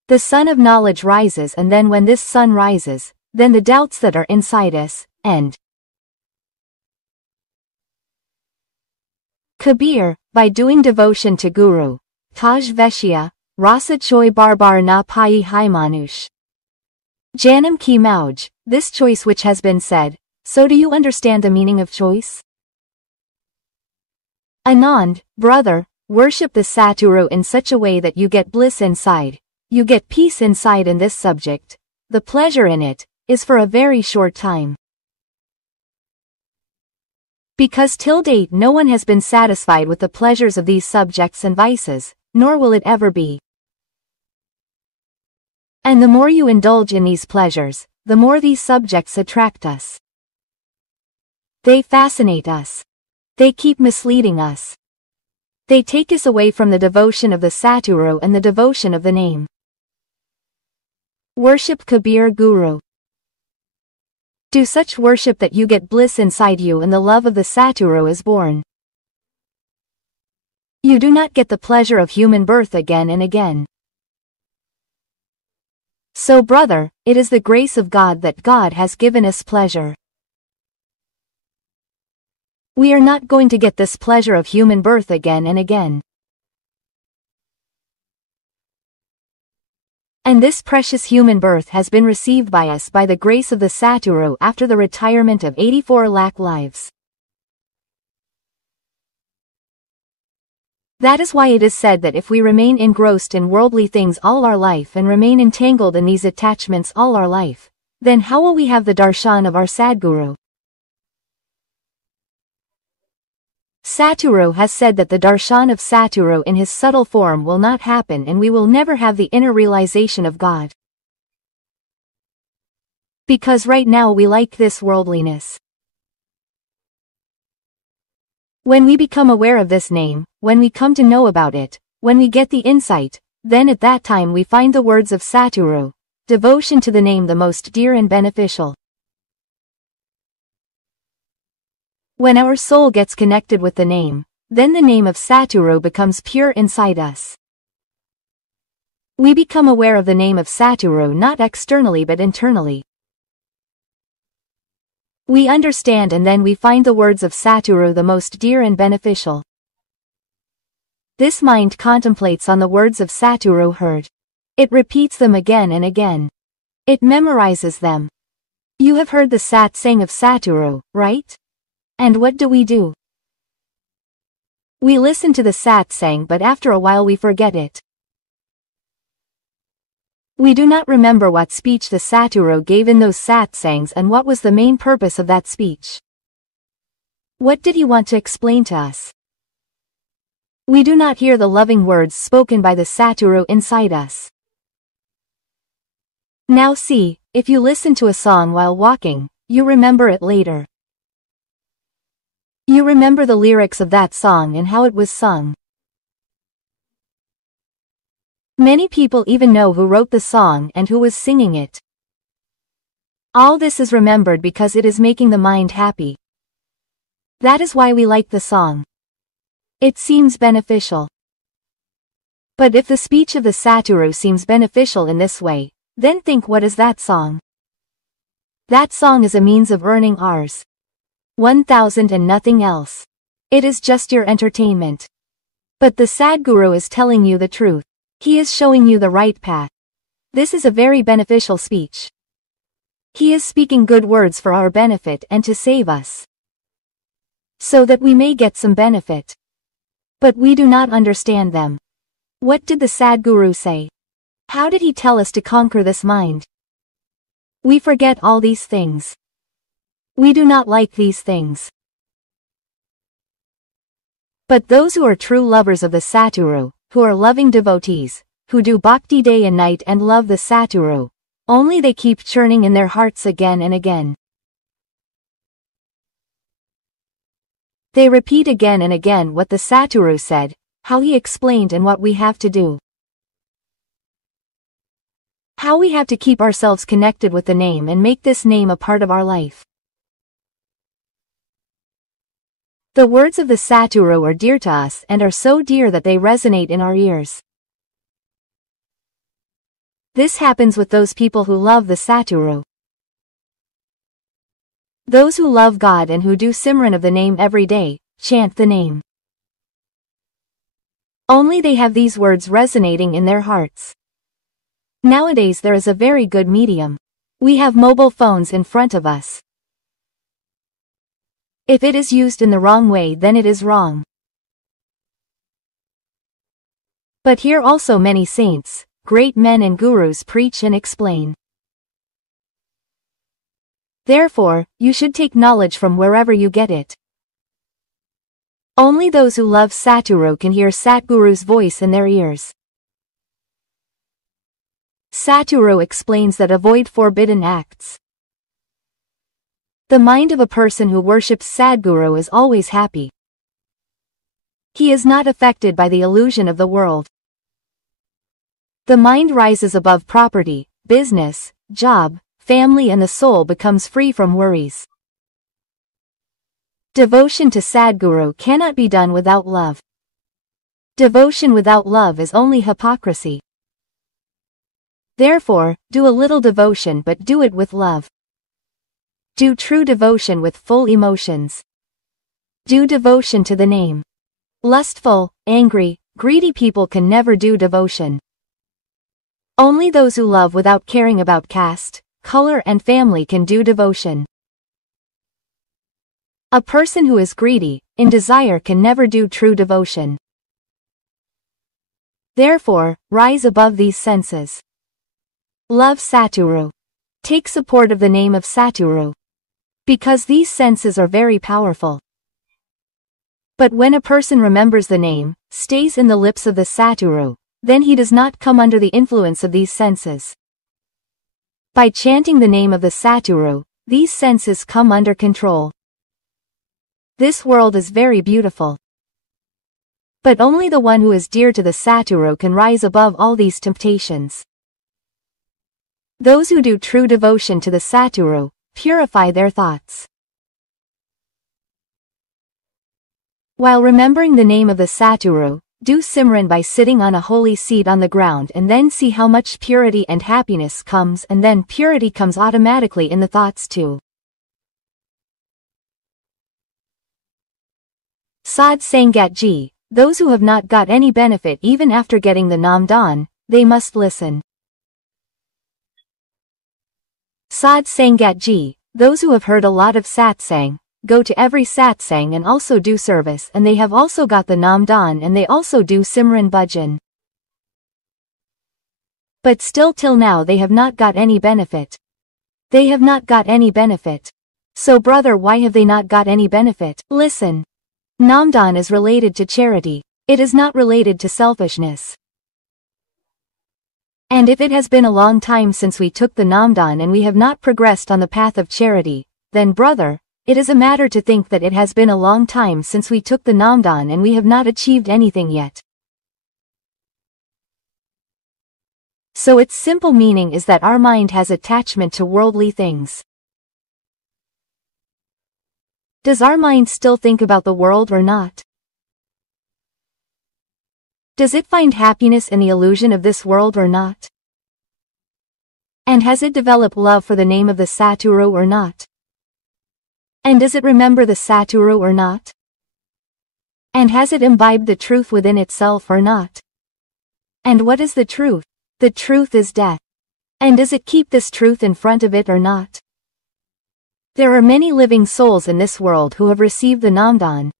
The sun of knowledge rises, and then when this sun rises, then the doubts that are inside us end. Kabir, by doing devotion to Guru, Taj Veshya, Rasa Choi Barbar Na Pai Hai Manush. Janam Ki Mauj, this choice which has been said, so do you understand the meaning of choice? Anand, brother, worship the Satguru in such a way that you get bliss inside, you get peace inside in this subject, the pleasure in it, is for a very short time. Because till date no one has been satisfied with the pleasures of these subjects and vices, nor will it ever be. And the more you indulge in these pleasures, the more these subjects attract us. They fascinate us. They keep misleading us. They take us away from the devotion of the Satguru and the devotion of the name. Worship Kabir Guru. Do such worship that you get bliss inside you and the love of the Sadguru is born. You do not get the pleasure of human birth again and again. So brother, it is the grace of God that God has given us pleasure. We are not going to get this pleasure of human birth again and again. And this precious human birth has been received by us by the grace of the Sadguru after the retirement of 84 lakh lives. That is why it is said that if we remain engrossed in worldly things all our life and remain entangled in these attachments all our life, then how will we have the darshan of our Sadguru? Sadguru has said that the darshan of Sadguru in his subtle form will not happen and we will never have the inner realization of God. Because right now we like this worldliness. When we become aware of this name, when we come to know about it, when we get the insight, then at that time we find the words of Sadguru, devotion to the name the most dear and beneficial. When our soul gets connected with the name, then the name of Sadguru becomes pure inside us. We become aware of the name of Sadguru not externally but internally. We understand and then we find the words of Sadguru the most dear and beneficial. This mind contemplates on the words of Sadguru heard. It repeats them again and again. It memorizes them. You have heard the satsang of Sadguru, right? And what do? We listen to the satsang but after a while we forget it. We do not remember what speech the Sadguru gave in those satsangs and what was the main purpose of that speech. What did he want to explain to us? We do not hear the loving words spoken by the Sadguru inside us. Now see, if you listen to a song while walking, you remember it later. You remember the lyrics of that song and how it was sung. Many people even know who wrote the song and who was singing it. All this is remembered because it is making the mind happy. That is why we like the song. It seems beneficial. But if the speech of the Sadguru seems beneficial in this way, then think what is that song? That song is a means of earning Rs. 1000 and nothing else. It is just your entertainment. But the Sadguru is telling you the truth. He is showing you the right path. This is a very beneficial speech. He is speaking good words for our benefit and to save us. So that we may get some benefit. But we do not understand them. What did the Sadguru say? How did he tell us to conquer this mind? We forget all these things. We do not like these things. But those who are true lovers of the Sadguru, who are loving devotees, who do bhakti day and night and love the Sadguru, only they keep churning in their hearts again and again. They repeat again and again what the Sadguru said, how he explained and what we have to do. How we have to keep ourselves connected with the name and make this name a part of our life. The words of the Sadguru are dear to us and are so dear that they resonate in our ears. This happens with those people who love the Sadguru. Those who love God and who do Simran of the name every day, chant the name. Only they have these words resonating in their hearts. Nowadays there is a very good medium. We have mobile phones in front of us. If it is used in the wrong way then it is wrong. But here also many saints, great men and gurus preach and explain. Therefore, you should take knowledge from wherever you get it. Only those who love Sadguru can hear Sadguru's voice in their ears. Sadguru explains that avoid forbidden acts. The mind of a person who worships Sadguru is always happy. He is not affected by the illusion of the world. The mind rises above property, business, job, family and the soul becomes free from worries. Devotion to Sadguru cannot be done without love. Devotion without love is only hypocrisy. Therefore, do a little devotion but do it with love. Do true devotion with full emotions. Do devotion to the name. Lustful, angry, greedy people can never do devotion. Only those who love without caring about caste, color and family can do devotion. A person who is greedy, in desire can never do true devotion. Therefore, rise above these senses. Love Satguru. Take support of the name of Satguru. Because these senses are very powerful. But when a person remembers the name, stays in the lips of the Satguru, then he does not come under the influence of these senses. By chanting the name of the Satguru, these senses come under control. This world is very beautiful. But only the one who is dear to the Satguru can rise above all these temptations. Those who do true devotion to the Satguru, purify their thoughts. While remembering the name of the Satguru, do Simran by sitting on a holy seat on the ground and then see how much purity and happiness comes, and then purity comes automatically in the thoughts too. Sadh Sangat Ji, those who have not got any benefit even after getting the Nam Dan, they must listen. Sadh Sangat Ji, those who have heard a lot of satsang, go to every satsang and also do service, and they have also got the Nam Dan and they also do Simran Bhajan. But still till now they have not got any benefit. They have not got any benefit. So brother, why have they not got any benefit? Listen. Namdan is related to charity. It is not related to selfishness. And if it has been a long time since we took the Namdan and we have not progressed on the path of charity, then brother, it is a matter to think that it has been a long time since we took the Namdan and we have not achieved anything yet. So its simple meaning is that our mind has attachment to worldly things. Does our mind still think about the world or not? Does it find happiness in the illusion of this world or not? And has it developed love for the name of the Satguru or not? And does it remember the Satguru or not? And has it imbibed the truth within itself or not? And what is the truth? The truth is death. And does it keep this truth in front of it or not? There are many living souls in this world who have received the Namdan,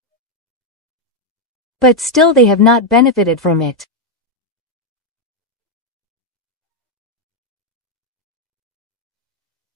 but still they have not benefited from it.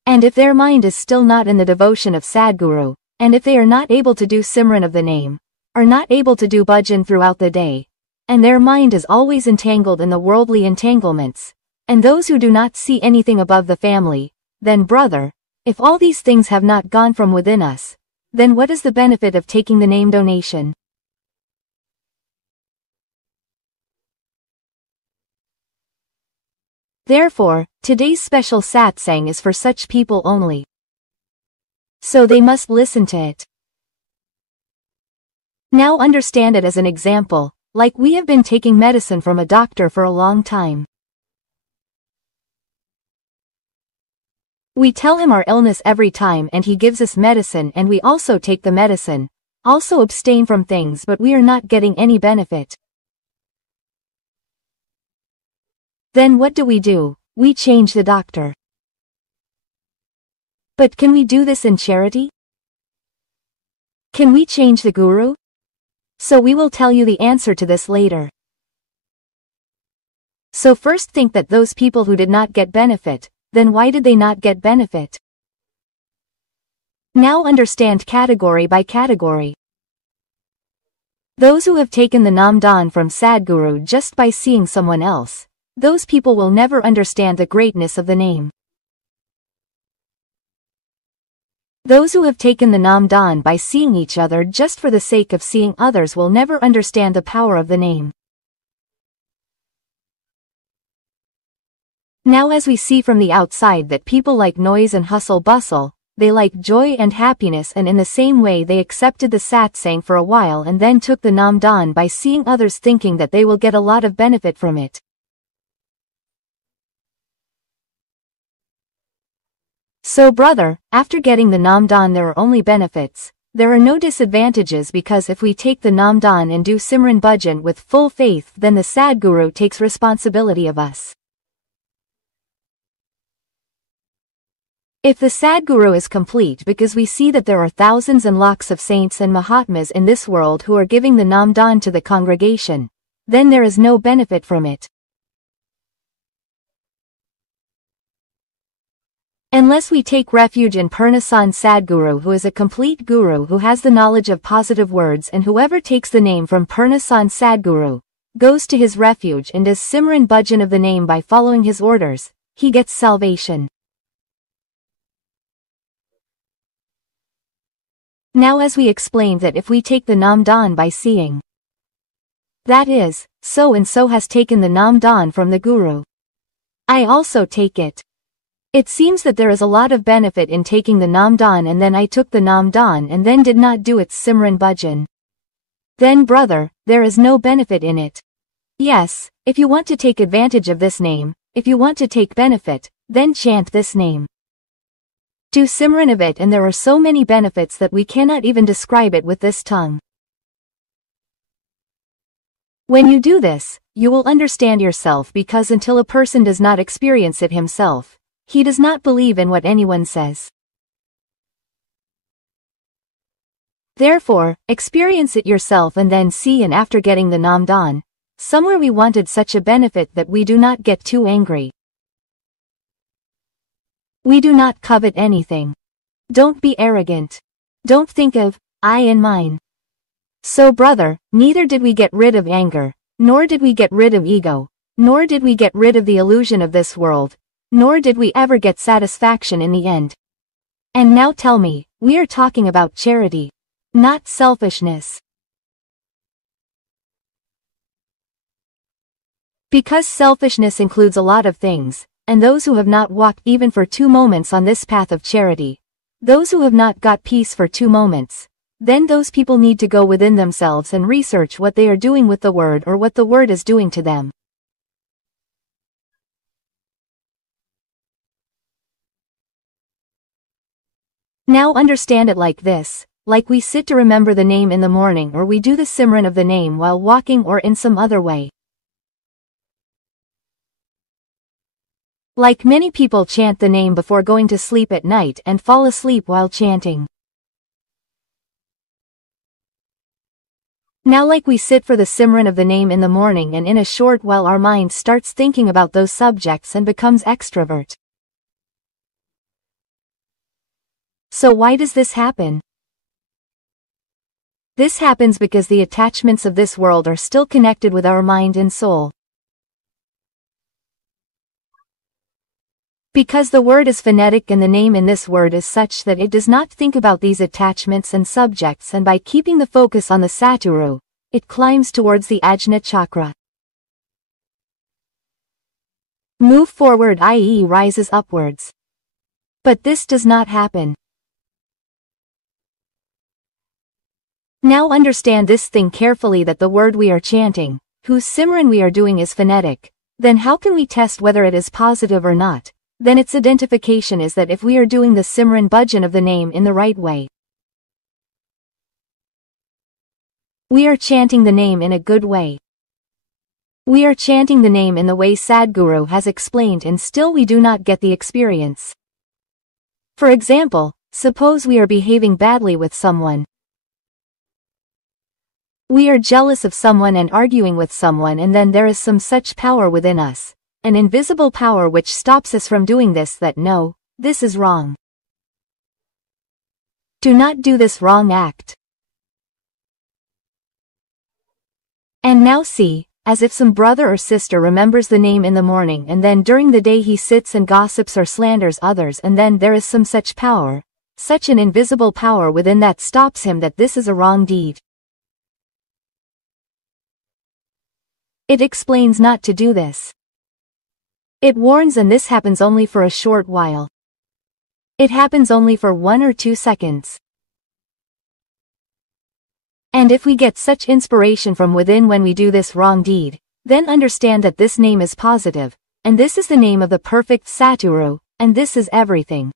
And if their mind is still not in the devotion of Sadguru, and if they are not able to do Simran of the name, are not able to do bhajan throughout the day, and their mind is always entangled in the worldly entanglements, and those who do not see anything above the family, then brother, if all these things have not gone from within us, then what is the benefit of taking the name donation? Therefore, today's special satsang is for such people only. So they must listen to it. Now understand it as an example, like we have been taking medicine from a doctor for a long time. We tell him our illness every time and he gives us medicine and we also take the medicine, also abstain from things, but we are not getting any benefit. Then what do? We change the doctor. But can we do this in charity? Can we change the guru? So we will tell you the answer to this later. So first think that those people who did not get benefit, then why did they not get benefit? Now understand category by category. Those who have taken the Namdan from Sadguru just by seeing someone else, those people will never understand the greatness of the name. Those who have taken the Namdan by seeing each other just for the sake of seeing others will never understand the power of the name. Now as we see from the outside that people like noise and hustle bustle, they like joy and happiness, and in the same way they accepted the satsang for a while and then took the namdan by seeing others, thinking that they will get a lot of benefit from it. So brother, after getting the namdan there are only benefits. There are no disadvantages, because if we take the namdan and do Simran Bhajan with full faith, then the Sadguru takes responsibility of us. If the Sadguru is complete, because we see that there are thousands and lakhs of saints and Mahatmas in this world who are giving the namdan to the congregation, then there is no benefit from it. Unless we take refuge in Purnasan Sadguru, who is a complete guru who has the knowledge of positive words, and whoever takes the name from Purnasan Sadguru, goes to his refuge and does Simran Bhajan of the name by following his orders, he gets salvation. Now as we explained that if we take the namdan by seeing, that is, so and so has taken the namdan from the guru, I also take it. It seems that there is a lot of benefit in taking the namdan, and then I took the namdan and then did not do its Simran Bhajan. Then brother, there is no benefit in it. Yes, if you want to take advantage of this name, if you want to take benefit, then chant this name. Do Simran of it, and there are so many benefits that we cannot even describe it with this tongue. When you do this, you will understand yourself, because until a person does not experience it himself, he does not believe in what anyone says. Therefore, experience it yourself and then see, and after getting the namdan, somewhere we wanted such a benefit that we do not get too angry. We do not covet anything. Don't be arrogant. Don't think of, I and mine. So brother, neither did we get rid of anger, nor did we get rid of ego, nor did we get rid of the illusion of this world, nor did we ever get satisfaction in the end. And now tell me, we are talking about charity, not selfishness. Because selfishness includes a lot of things, and those who have not walked even for 2 moments on this path of charity, those who have not got peace for 2 moments, then those people need to go within themselves and research what they are doing with the word, or what the word is doing to them. Now understand it like this, like we sit to remember the name in the morning, or we do the Simran of the name while walking, or in some other way. Like many people chant the name before going to sleep at night and fall asleep while chanting. Now like we sit for the Simran of the name in the morning, and in a short while our mind starts thinking about those subjects and becomes extrovert. So why does this happen? This happens because the attachments of this world are still connected with our mind and soul. Because the word is phonetic and the name in this word is such that it does not think about these attachments and subjects, and by keeping the focus on the Satguru, it climbs towards the Ajna chakra. Move forward, i.e. rises upwards. But this does not happen. Now understand this thing carefully, that the word we are chanting, whose Simran we are doing, is phonetic. Then how can we test whether it is positive or not? Then its identification is that if we are doing the Simran Bhajan of the name in the right way, we are chanting the name in a good way. We are chanting the name in the way Sadguru has explained, and still we do not get the experience. For example, suppose we are behaving badly with someone. We are jealous of someone and arguing with someone, and then there is some such power within us, an invisible power which stops us from doing this, that no, this is wrong. Do not do this wrong act. And now see, as if some brother or sister remembers the name in the morning, and then during the day he sits and gossips or slanders others, and then there is some such power, such an invisible power within, that stops him that this is a wrong deed. It explains not to do this. It warns, and this happens only for a short while. It happens only for 1 or 2 seconds. And if we get such inspiration from within when we do this wrong deed, then understand that this name is positive, and this is the name of the perfect Satoru, and this is everything.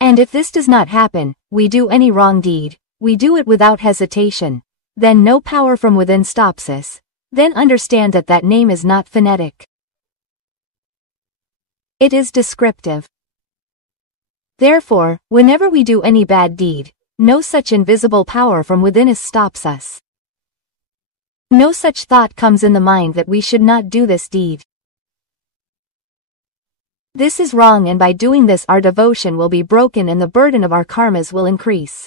And if this does not happen, we do any wrong deed, we do it without hesitation, then no power from within stops us, then understand that that name is not phonetic. It is descriptive. Therefore, whenever we do any bad deed, no such invisible power from within us stops us. No such thought comes in the mind that we should not do this deed. This is wrong, and by doing this our devotion will be broken and the burden of our karmas will increase.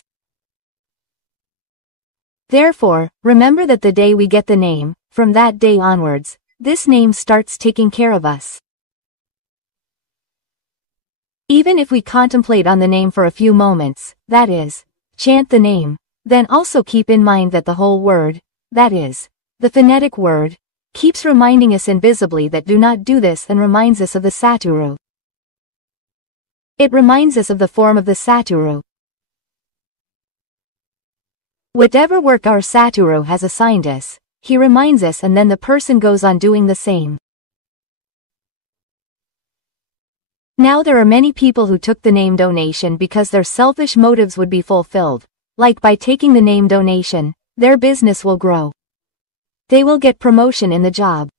Therefore, remember that the day we get the name, from that day onwards, this name starts taking care of us. Even if we contemplate on the name for a few moments, that is, chant the name, then also keep in mind that the whole word, that is, the phonetic word, keeps reminding us invisibly that do not do this, and reminds us of the Satoru. It reminds us of the form of the Satoru. Whatever work our Satoru has assigned us, he reminds us, and then the person goes on doing the same. Now there are many people who took the name donation because their selfish motives would be fulfilled, like by taking the name donation, their business will grow. They will get promotion in the job.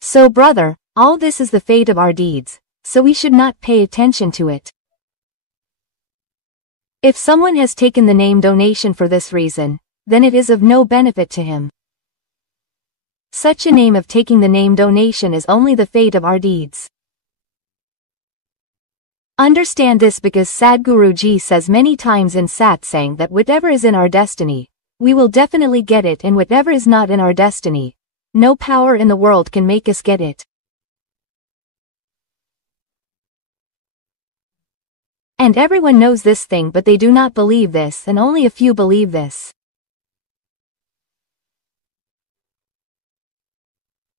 So brother, all this is the fate of our deeds, so we should not pay attention to it. If someone has taken the name donation for this reason, then it is of no benefit to him. Such a name of taking the name donation is only the fate of our deeds. Understand this because Sadhguruji says many times in satsang that whatever is in our destiny, we will definitely get it, and whatever is not in our destiny, no power in the world can make us get it. And everyone knows this thing, but they do not believe this, and only a few believe this.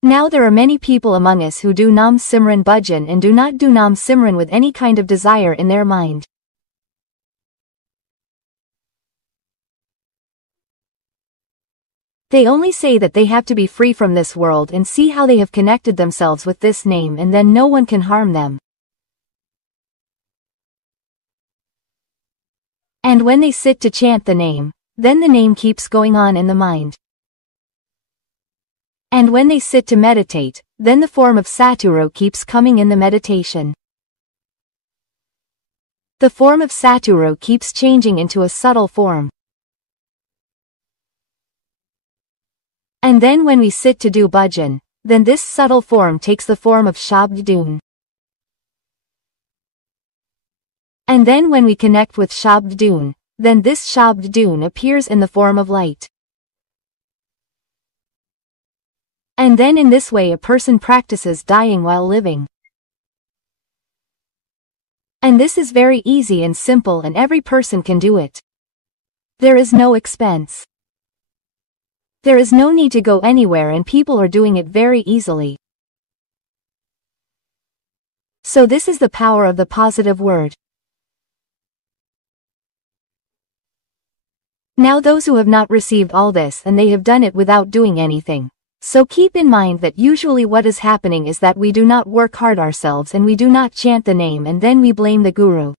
Now there are many people among us who do Nam Simran Bhajan and do not do Nam Simran with any kind of desire in their mind. They only say that they have to be free from this world and see how they have connected themselves with this name, and then no one can harm them. And when they sit to chant the name, then the name keeps going on in the mind. And when they sit to meditate, then the form of Satoru keeps coming in the meditation. The form of Satoru keeps changing into a subtle form. And then when we sit to do bhajan, then this subtle form takes the form of Shabd-dun. And then when we connect with Shabd-dun, then this Shabd-dun appears in the form of light. And then in this way a person practices dying while living. And this is very easy and simple, and every person can do it. There is no expense. There is no need to go anywhere, and people are doing it very easily. So this is the power of the positive word. Now those who have not received all this, and they have done it without doing anything. So keep in mind that usually what is happening is that we do not work hard ourselves, and we do not chant the name, and then we blame the Guru.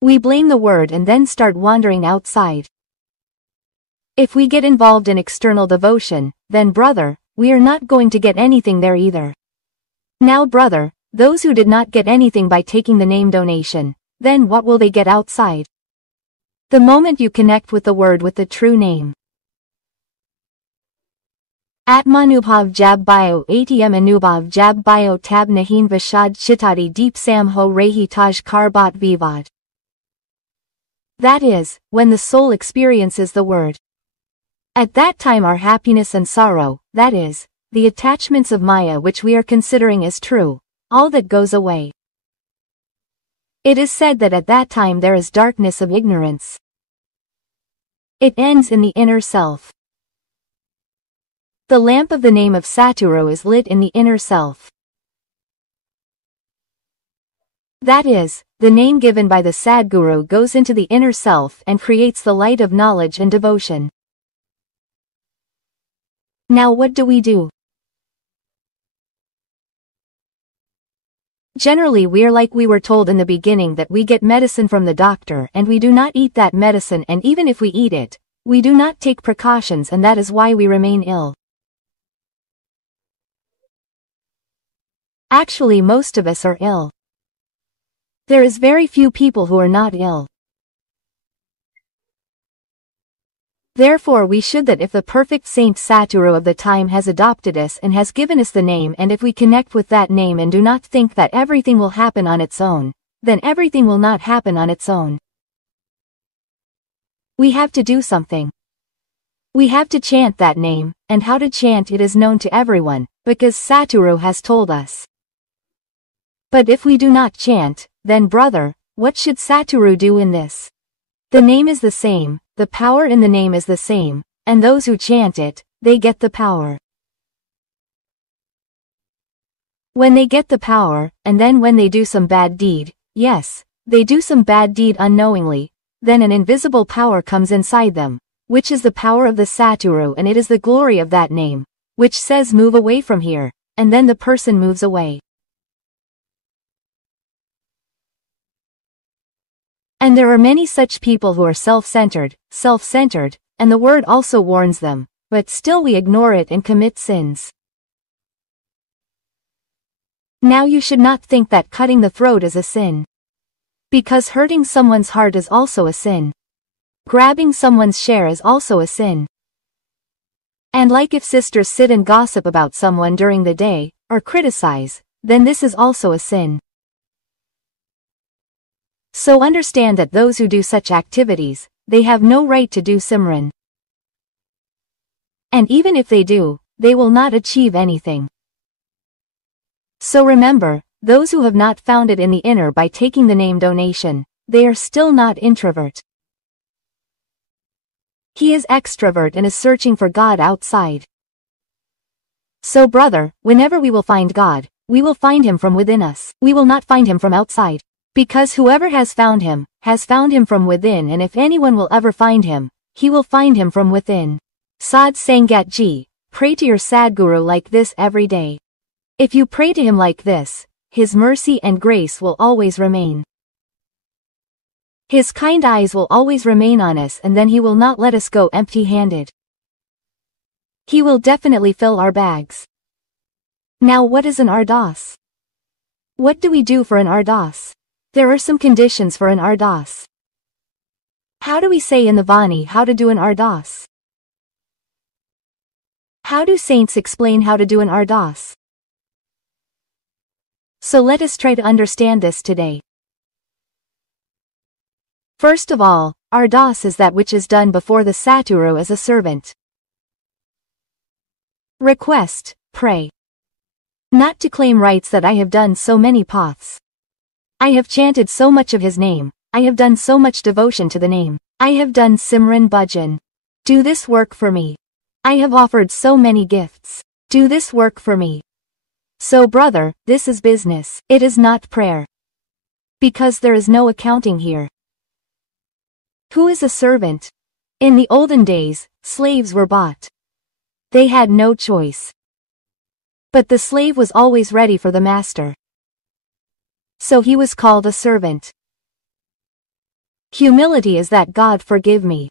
We blame the word and then start wandering outside. If we get involved in external devotion, then brother, we are not going to get anything there either. Now brother, those who did not get anything by taking the name donation, then what will they get outside? The moment you connect with the word with the true name. Atmanubhav jab bio atm anubhav jab bio tab nahin vishad chitati deep sam ho rehi taj karbat vivad. That is, when the soul experiences the word. At that time our happiness and sorrow, that is, the attachments of Maya which we are considering as true, all that goes away. It is said that at that time there is darkness of ignorance. It ends in the inner self. The lamp of the name of Satoru is lit in the inner self. That is, the name given by the Sadguru goes into the inner self and creates the light of knowledge and devotion. Now what do we do? Generally we're like we were told in the beginning that we get medicine from the doctor and we do not eat that medicine, and even if we eat it, we do not take precautions, and that is why we remain ill. Actually most of us are ill. There is very few people who are not ill. Therefore we should that if the perfect Saint Satoru of the time has adopted us and has given us the name, and if we connect with that name and do not think that everything will happen on its own, then everything will not happen on its own. We have to do something. We have to chant that name, and how to chant it is known to everyone, because Satoru has told us. But if we do not chant, then brother, what should Satoru do in this? The name is the same, the power in the name is the same, and those who chant it, they get the power. When they get the power, and then when they do some bad deed, yes, they do some bad deed unknowingly, then an invisible power comes inside them, which is the power of the Satoru, and it is the glory of that name, which says move away from here, and then the person moves away. And there are many such people who are self-centered, and the word also warns them, but still we ignore it and commit sins. Now you should not think that cutting the throat is a sin. Because hurting someone's heart is also a sin. Grabbing someone's share is also a sin. And like if sisters sit and gossip about someone during the day, or criticize, then this is also a sin. So understand that those who do such activities, they have no right to do Simran. And even if they do, they will not achieve anything. So remember, those who have not found it in the inner by taking the name donation, they are still not introvert. He is extrovert and is searching for God outside. So brother, whenever we will find God, we will find him from within us. We will not find him from outside. Because whoever has found him from within, and if anyone will ever find him, he will find him from within. Sad Sangat Ji, pray to your Sadguru like this every day. If you pray to him like this, his mercy and grace will always remain. His kind eyes will always remain on us, and then he will not let us go empty-handed. He will definitely fill our bags. Now what is an ardas? What do we do for an ardas? There are some conditions for an ardas. How do we say in the Vani how to do an ardas? How do saints explain how to do an ardas? So let us try to understand this today. First of all, ardas is that which is done before the Satoru as a servant. Request, pray. Not to claim rights that I have done so many paths. I have chanted so much of his name, I have done so much devotion to the name, I have done Simran Bhajan. Do this work for me. I have offered so many gifts. Do this work for me. So brother, this is business, it is not prayer. Because there is no accounting here. Who is a servant? In the olden days, slaves were bought. They had no choice. But the slave was always ready for the master. So he was called a servant. Humility is that God forgive me.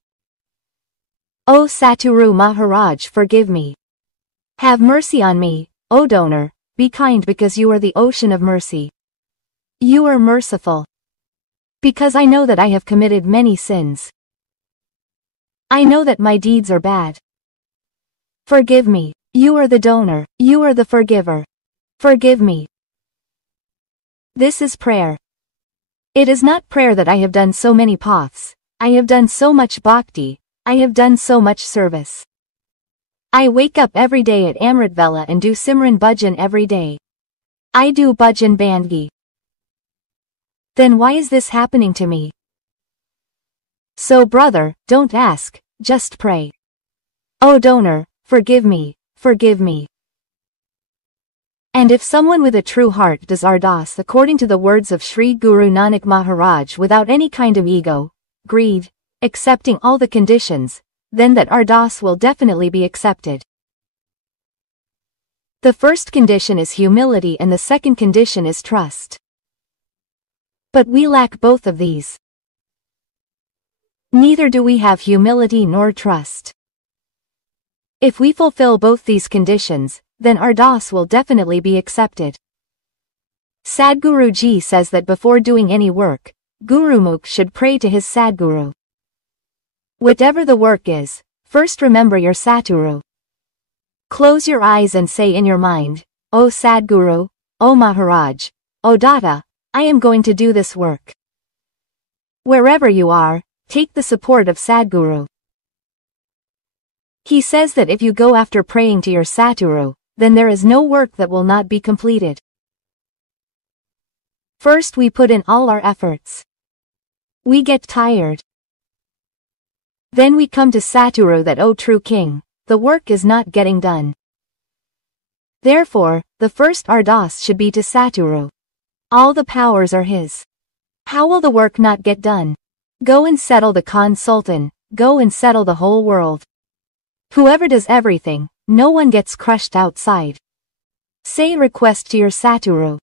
O Satoru Maharaj, forgive me. Have mercy on me, O donor, be kind because you are the ocean of mercy. You are merciful. Because I know that I have committed many sins. I know that my deeds are bad. Forgive me. You are the donor, you are the forgiver. Forgive me. This is prayer. It is not prayer that I have done so many paths, I have done so much bhakti, I have done so much service. I wake up every day at Amrit Vela and do Simran Bhajan every day. I do Bhajan Bandgi. Then why is this happening to me? So brother, don't ask, just pray. Oh donor, forgive me, forgive me. And if someone with a true heart does Ardas according to the words of Sri Guru Nanak Maharaj without any kind of ego, greed, accepting all the conditions, then that Ardas will definitely be accepted. The first condition is humility and the second condition is trust. But we lack both of these. Neither do we have humility nor trust. If we fulfill both these conditions, then Ardas will definitely be accepted. Sadguru Ji says that before doing any work, Gurumukh should pray to his Sadguru. Whatever the work is, first remember your Satguru. Close your eyes and say in your mind, O Sadguru, O Maharaj, O Datta, I am going to do this work. Wherever you are, take the support of Sadguru. He says that if you go after praying to your Satguru, then there is no work that will not be completed. First we put in all our efforts. We get tired. Then we come to Satguru that O true king, the work is not getting done. Therefore, the first Ardas should be to Satguru. All the powers are his. How will the work not get done? Go and settle the Khan Sultan, go and settle the whole world. Whoever does everything, no one gets crushed outside. Say request to your Satguru.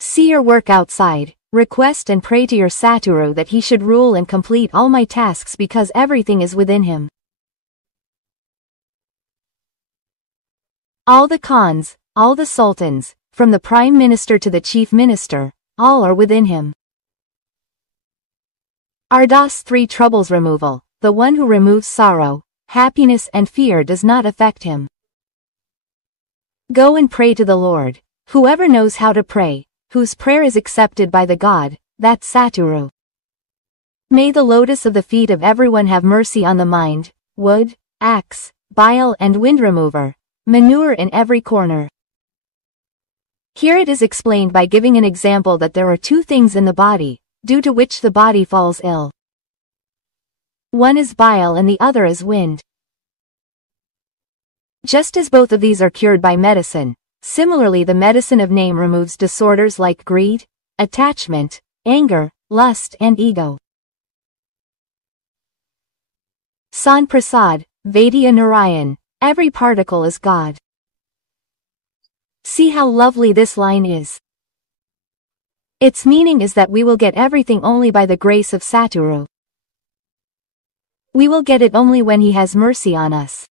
See your work outside, request and pray to your Satguru that he should rule and complete all my tasks because everything is within him. All the Khans, all the Sultans, from the Prime Minister to the Chief Minister, all are within him. Ardas 3 troubles removal, the one who removes sorrow, happiness and fear does not affect him. Go and pray to the Lord. Whoever knows how to pray, whose prayer is accepted by the God, that's Satguru. May the lotus of the feet of everyone have mercy on the mind, wood, axe, bile and wind remover, manure in every corner. Here it is explained by giving an example that there are 2 things in the body, due to which the body falls ill. One is bile and the other is wind. Just as both of these are cured by medicine, similarly the medicine of name removes disorders like greed, attachment, anger, lust and ego. Sant Prasad, Vaidya Narayan, every particle is God. See how lovely this line is. Its meaning is that we will get everything only by the grace of Satguru. We will get it only when he has mercy on us.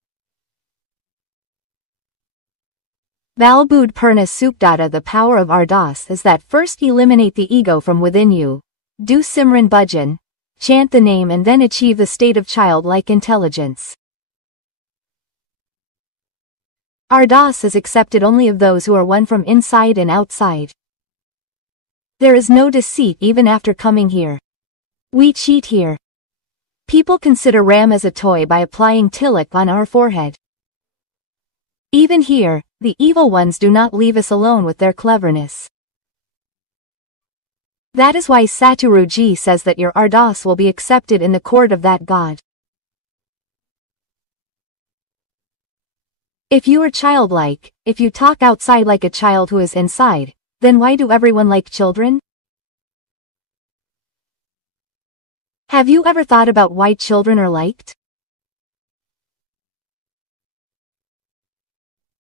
Valbud Purna Sukdata. The power of Ardas is that first eliminate the ego from within you, do Simran Bhajan, chant the name and then achieve the state of childlike intelligence. Ardas is accepted only of those who are one from inside and outside. There is no deceit even after coming here. We cheat here. People consider Ram as a toy by applying tilak on our forehead. Even here, the evil ones do not leave us alone with their cleverness. That is why Satguru Ji says that your Ardas will be accepted in the court of that God. If you are childlike, if you talk outside like a child who is inside, then why do everyone like children? Have you ever thought about why children are liked?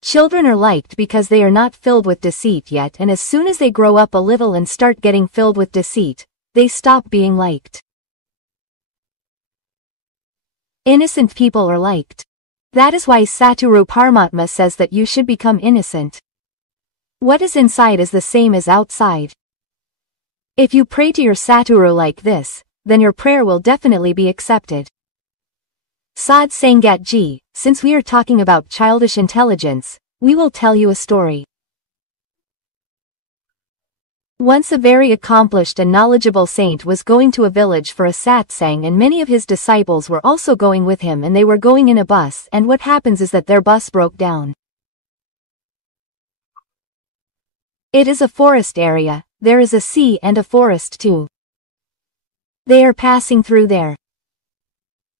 Children are liked because they are not filled with deceit yet, and as soon as they grow up a little and start getting filled with deceit, they stop being liked. Innocent people are liked. That is why Satguru Paramatma says that you should become innocent. What is inside is the same as outside. If you pray to your Satguru like this, then your prayer will definitely be accepted. Sad Sangat Ji, since we are talking about childish intelligence, we will tell you a story. Once a very accomplished and knowledgeable saint was going to a village for a satsang, and many of his disciples were also going with him, and they were going in a bus, and what happens is that their bus broke down. It is a forest area, there is a sea and a forest too. They are passing through there.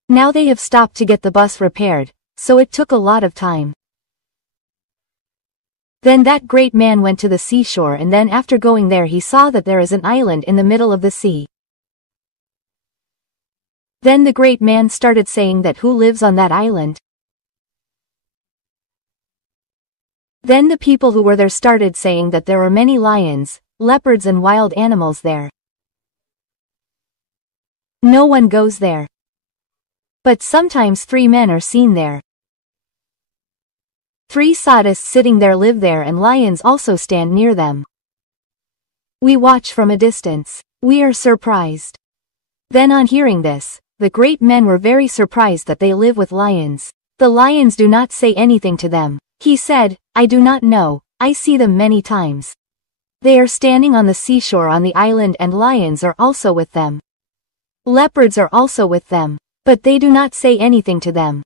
Now they have stopped to get the bus repaired, so it took a lot of time. Then that great man went to the seashore, and then after going there he saw that there is an island in the middle of the sea. Then the great man started saying that who lives on that island? Then the people who were there started saying that there were many lions, leopards and wild animals there. No one goes there. But sometimes 3 men are seen there. 3 sadists sitting there live there, and lions also stand near them. We watch from a distance. We are surprised. Then on hearing this, the great men were very surprised that they live with lions. The lions do not say anything to them. He said, I do not know, I see them many times. They are standing on the seashore on the island, and lions are also with them. Leopards are also with them, but they do not say anything to them.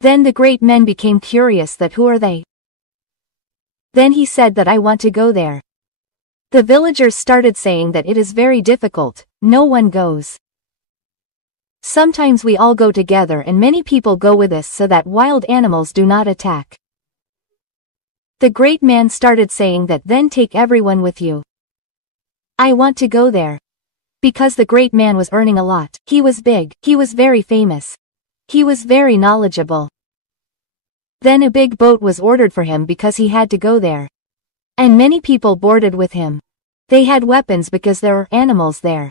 Then the great men became curious that who are they? Then he said that I want to go there. The villagers started saying that it is very difficult, no one goes. Sometimes we all go together, and many people go with us so that wild animals do not attack. The great man started saying that then take everyone with you. I want to go there. Because the great man was earning a lot. He was big, he was very famous. He was very knowledgeable. Then a big boat was ordered for him because he had to go there. And many people boarded with him. They had weapons because there were animals there.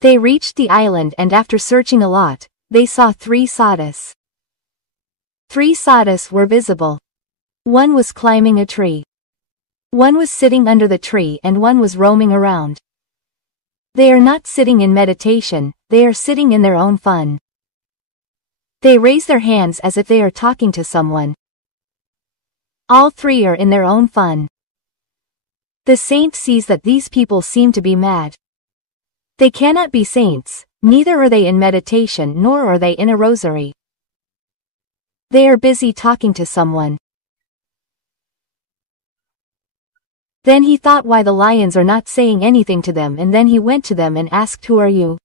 They reached the island, and after searching a lot, they saw 3 sadists. 3 sadists were visible. One was climbing a tree. One was sitting under the tree, and one was roaming around. They are not sitting in meditation, they are sitting in their own fun. They raise their hands as if they are talking to someone. All 3 are in their own fun. The saint sees that these people seem to be mad. They cannot be saints, neither are they in meditation nor are they in a rosary. They are busy talking to someone. Then he thought why the lions are not saying anything to them, and then he went to them and asked, who are you?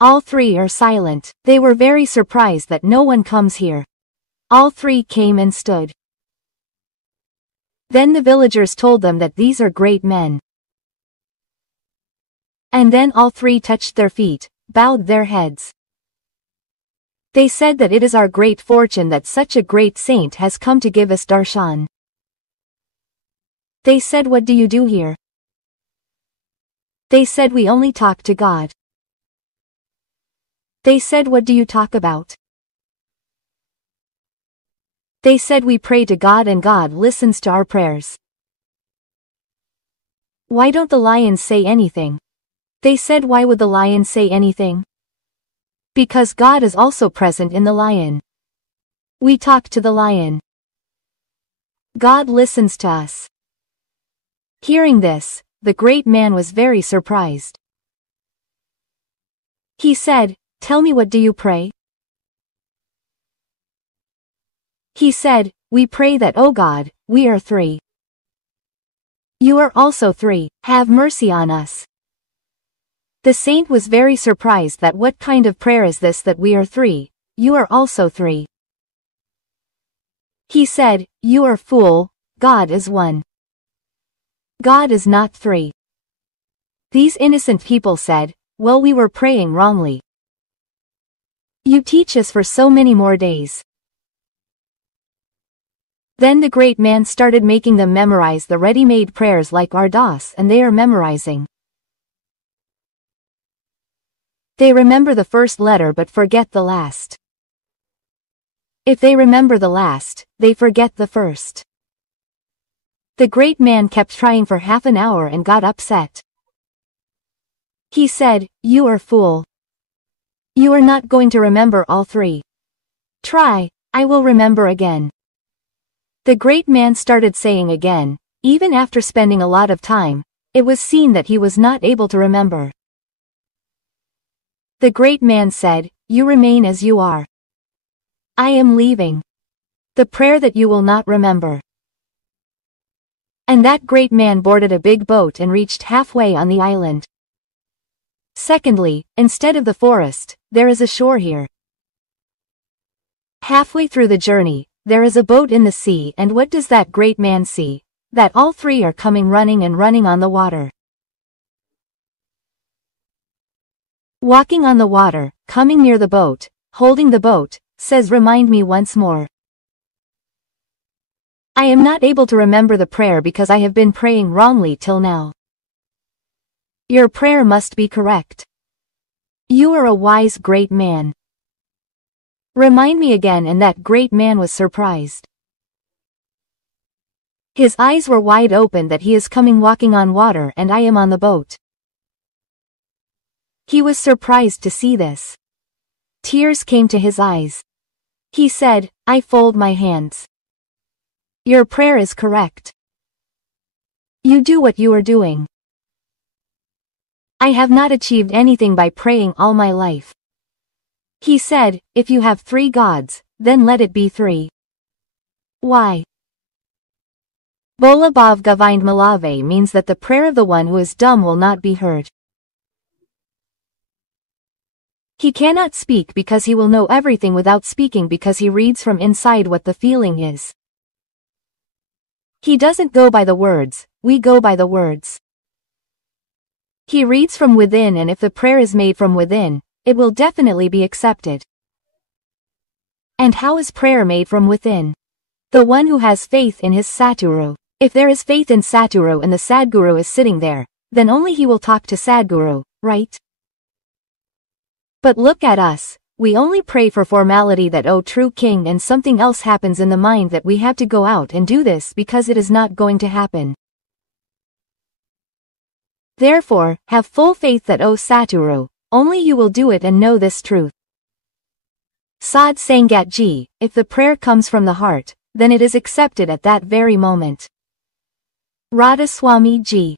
All 3 are silent. They were very surprised that no one comes here. All 3 came and stood. Then the villagers told them that these are great men. And then all 3 touched their feet, bowed their heads. They said that it is our great fortune that such a great saint has come to give us darshan. They said, what do you do here? They said, we only talk to God. They said, what do you talk about? They said, we pray to God and God listens to our prayers. Why don't the lions say anything? They said, why would the lion say anything? Because God is also present in the lion. We talk to the lion. God listens to us. Hearing this, the great man was very surprised. He said, tell me, what do you pray? He said, we pray that, O God, we are 3. You are also 3, have mercy on us. The saint was very surprised that what kind of prayer is this that we are 3, you are also 3. He said, you are fool, God is 1. God is not 3. These innocent people said, well, we were praying wrongly. You teach us for so many more days. Then the great man started making them memorize the ready-made prayers like Ardas, and they are memorizing. They remember the first letter but forget the last. If they remember the last, they forget the first. The great man kept trying for half an hour and got upset. He said, you are fool. You are not going to remember all 3. Try, I will remember again. The great man started saying again, even after spending a lot of time, it was seen that he was not able to remember. The great man said, you remain as you are. I am leaving. The prayer that you will not remember. And that great man boarded a big boat and reached halfway on the island. Secondly, instead of the forest, there is a shore here. Halfway through the journey, there is a boat in the sea, and what does that great man see? That all three are coming running on the water. Walking on the water, coming near the boat, holding the boat, says remind me once more. I am not able to remember the prayer because I have been praying wrongly till now. Your prayer must be correct. You are a wise great man. Remind me again, and that great man was surprised. His eyes were wide open that he is coming walking on water and I am on the boat. He was surprised to see this. Tears came to his eyes. He said, I fold my hands. Your prayer is correct. You do what you are doing. I have not achieved anything by praying all my life. He said, if you have 3 gods, then let it be 3. Why? Bola Bov Govind Malave means that the prayer of the one who is dumb will not be heard. He cannot speak because he will know everything without speaking because he reads from inside what the feeling is. He doesn't go by the words, we go by the words. He reads from within, and if the prayer is made from within, it will definitely be accepted. And how is prayer made from within? The one who has faith in his Satguru. If there is faith in Satguru and the Sadguru is sitting there, then only he will talk to Sadguru, right? But look at us, we only pray for formality that oh true king, and something else happens in the mind that we have to go out and do this because it is not going to happen. Therefore, have full faith that oh Satguru, only you will do it and know this truth. Sadh Sangat Ji, if the prayer comes from the heart, then it is accepted at that very moment. Radha Swami Ji.